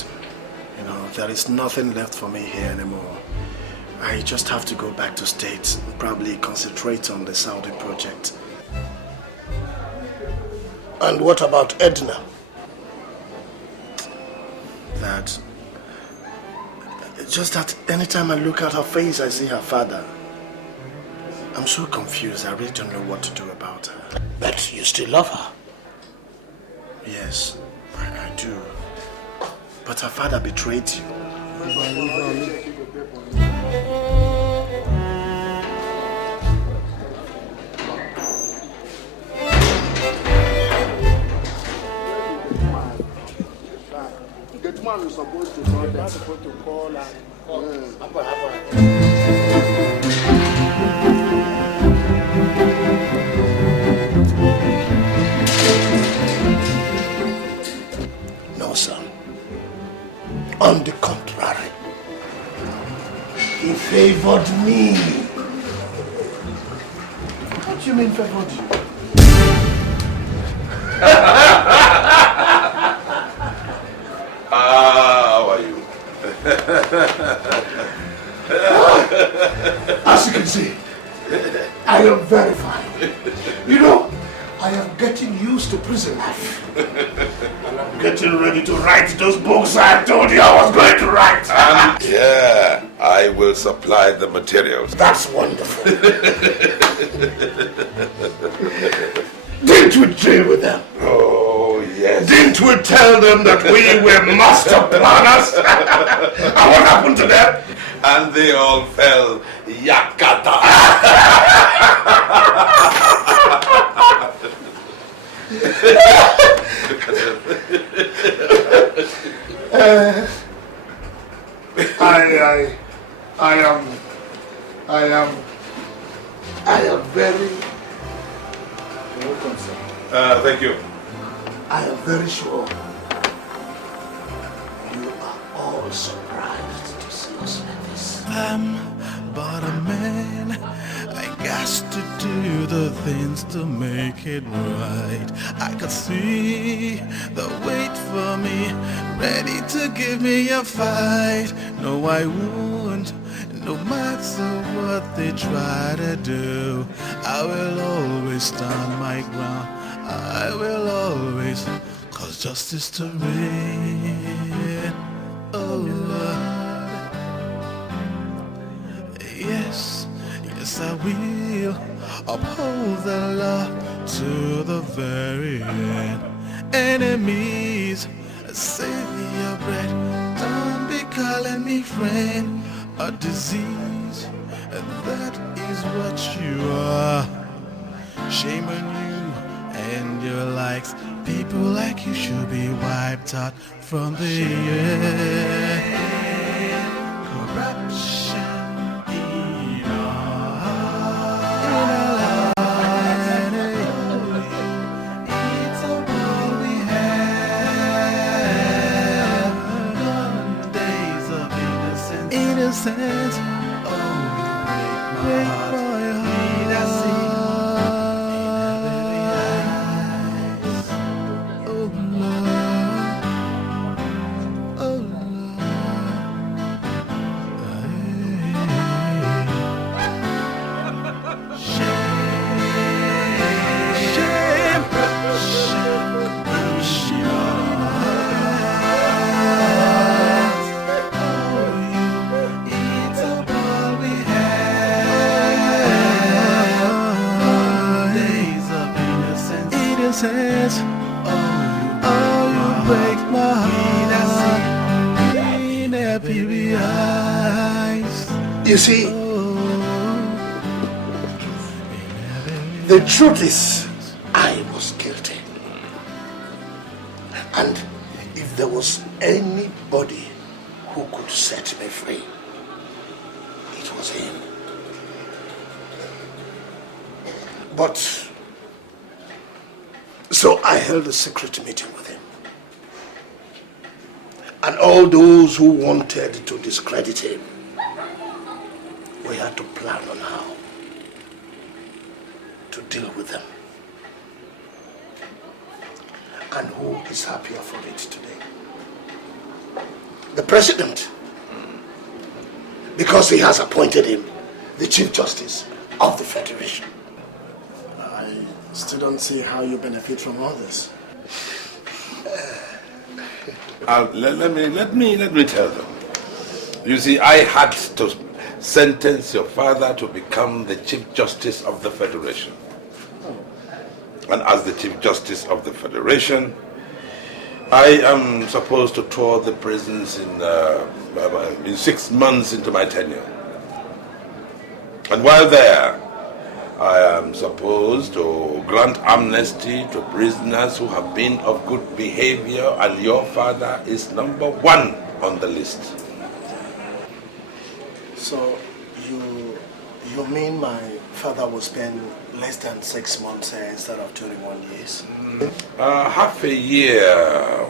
You know, there is nothing left for me here anymore. I just have to go back to States and probably concentrate on the Saudi project. And what about Edna? Dad, just that anytime I look at her face, I see her father. I'm so confused. I really don't know what to do about her. But you still love her? Yes, I do. But her father betrayed you. The man is supposed to call and No, son. On the contrary, he favored me. What do you mean favored you? How are you? As you can see, I am very fine. You know, I am getting used to prison life. And I'm getting ready to write those books I told you I was going to write. Yeah, I will supply the materials. That's wonderful. Didn't we deal with them? Oh, yes. Didn't we tell them that we were master planners? And what happened to them? And they all fell yakata. I am very... Welcome, sir. Thank you. I am very sure you are all surprised to see us like this. I'm but a man. I got to do the things to make it right. I could see the wait for me, ready to give me a fight. No, I won't. No matter what they try to do, I will always stand my ground. I will always cause justice to reign. Oh Lord, yes, yes I will uphold the law to the very end. Enemies, save your bread. Don't be calling me friend. A disease, and that is what you are. Shame on you and your likes. People like you should be wiped out from the earth. Corruption in our land. It's all we have. Gone days of innocence. Oh, break my heart. Need I see in every eyes. Oh Lord, oh Lord. Shame, innocence. Oh, you break my heart in every eyes. You see, the truth is, I was guilty. And if there was anybody who could set me free, it was him. But, so I held a secret meeting with him. And all those who wanted to discredit him, we had to plan on how to deal with them. And who is happier for it today? The president. Because he has appointed him the Chief Justice of the Federation. I still don't see how you benefit from all this. Let me tell them. You see, I had to sentence your father to become the Chief Justice of the Federation. And as the Chief Justice of the Federation, I am supposed to tour the prisons in 6 months into my tenure. And while there, I am supposed to grant amnesty to prisoners who have been of good behavior, and your father is number 1 on the list. So, you mean my father will spend less than 6 months here instead of 21 years? Half a year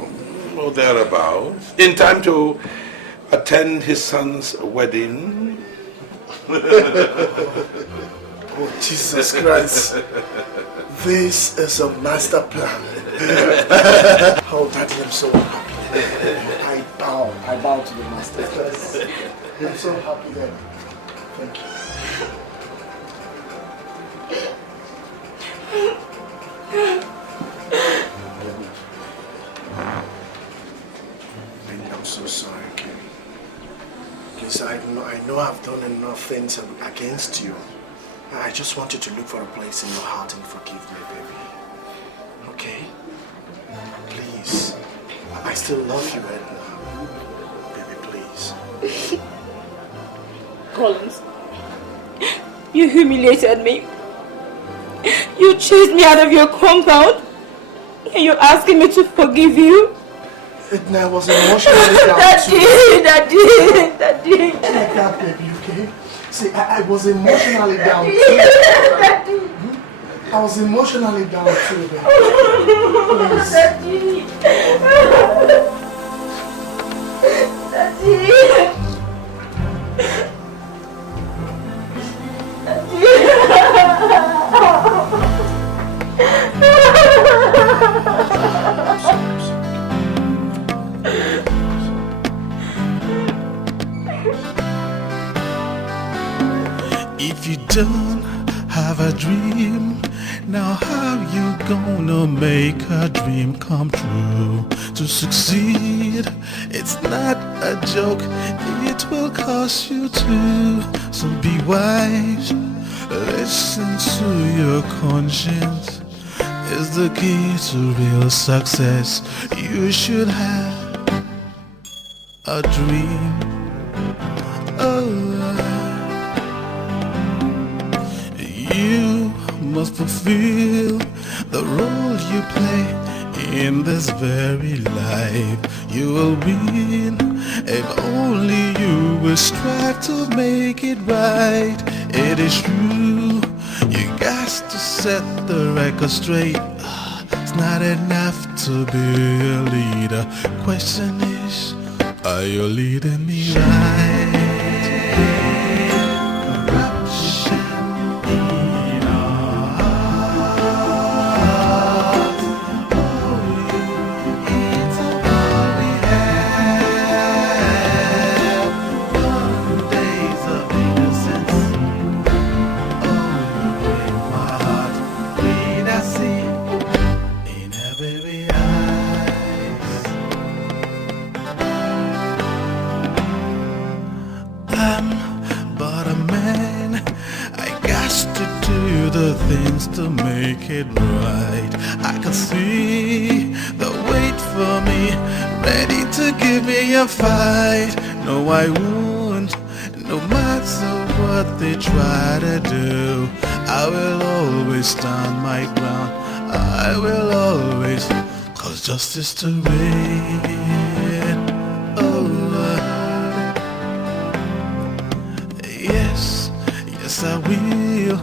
or thereabouts, in time to attend his son's wedding. Oh, Jesus Christ. This is a master plan. Oh, Daddy, I'm so happy. I bow to the master. I'm so happy, Daddy. Thank you. I'm so sorry, okay? Please, I know I've done enough things against you. I just want you to look for a place in your heart and forgive me, baby. Okay? Please. I still love you, Edna. Baby, please. Collins, you humiliated me. You chased me out of your compound. And you're asking me to forgive you? Edna, I was emotionally down too. Daddy. Like that, baby, okay? See, I was emotionally down too. Daddy. I was emotionally down too, baby. Please. Daddy. If you don't have a dream, now how you gonna make a dream come true? To succeed, it's not a joke, it will cost you too. So be wise, listen to your conscience. Is the key to real success. You should have a dream. You must fulfill the role you play in this very life. You will win if only you will strive to make it right. It is true, you got to set the record straight. It's not enough to be a leader. Question is, are you leading me right? Things to make it right. I can see the wait for me, ready to give me a fight. No, I won't, no matter what they try to do. I will always stand my ground. I will always cause justice to reign. Oh Lord, yes, I will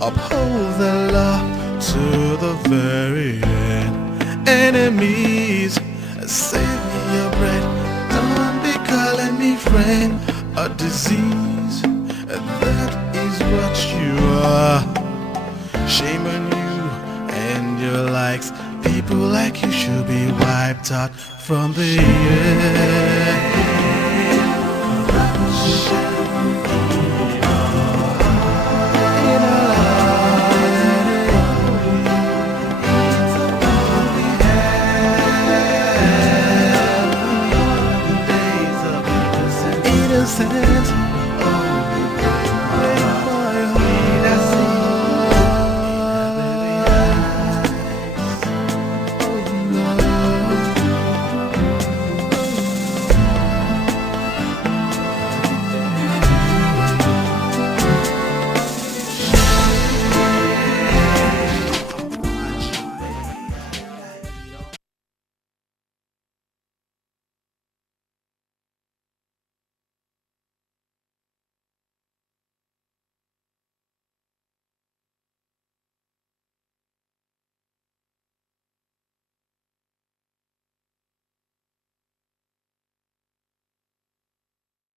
uphold the law to the very end. Enemies, save me your bread. Don't be calling me friend. A disease, that is what you are. Shame on you and your likes. People go like you should be wiped out from the earth.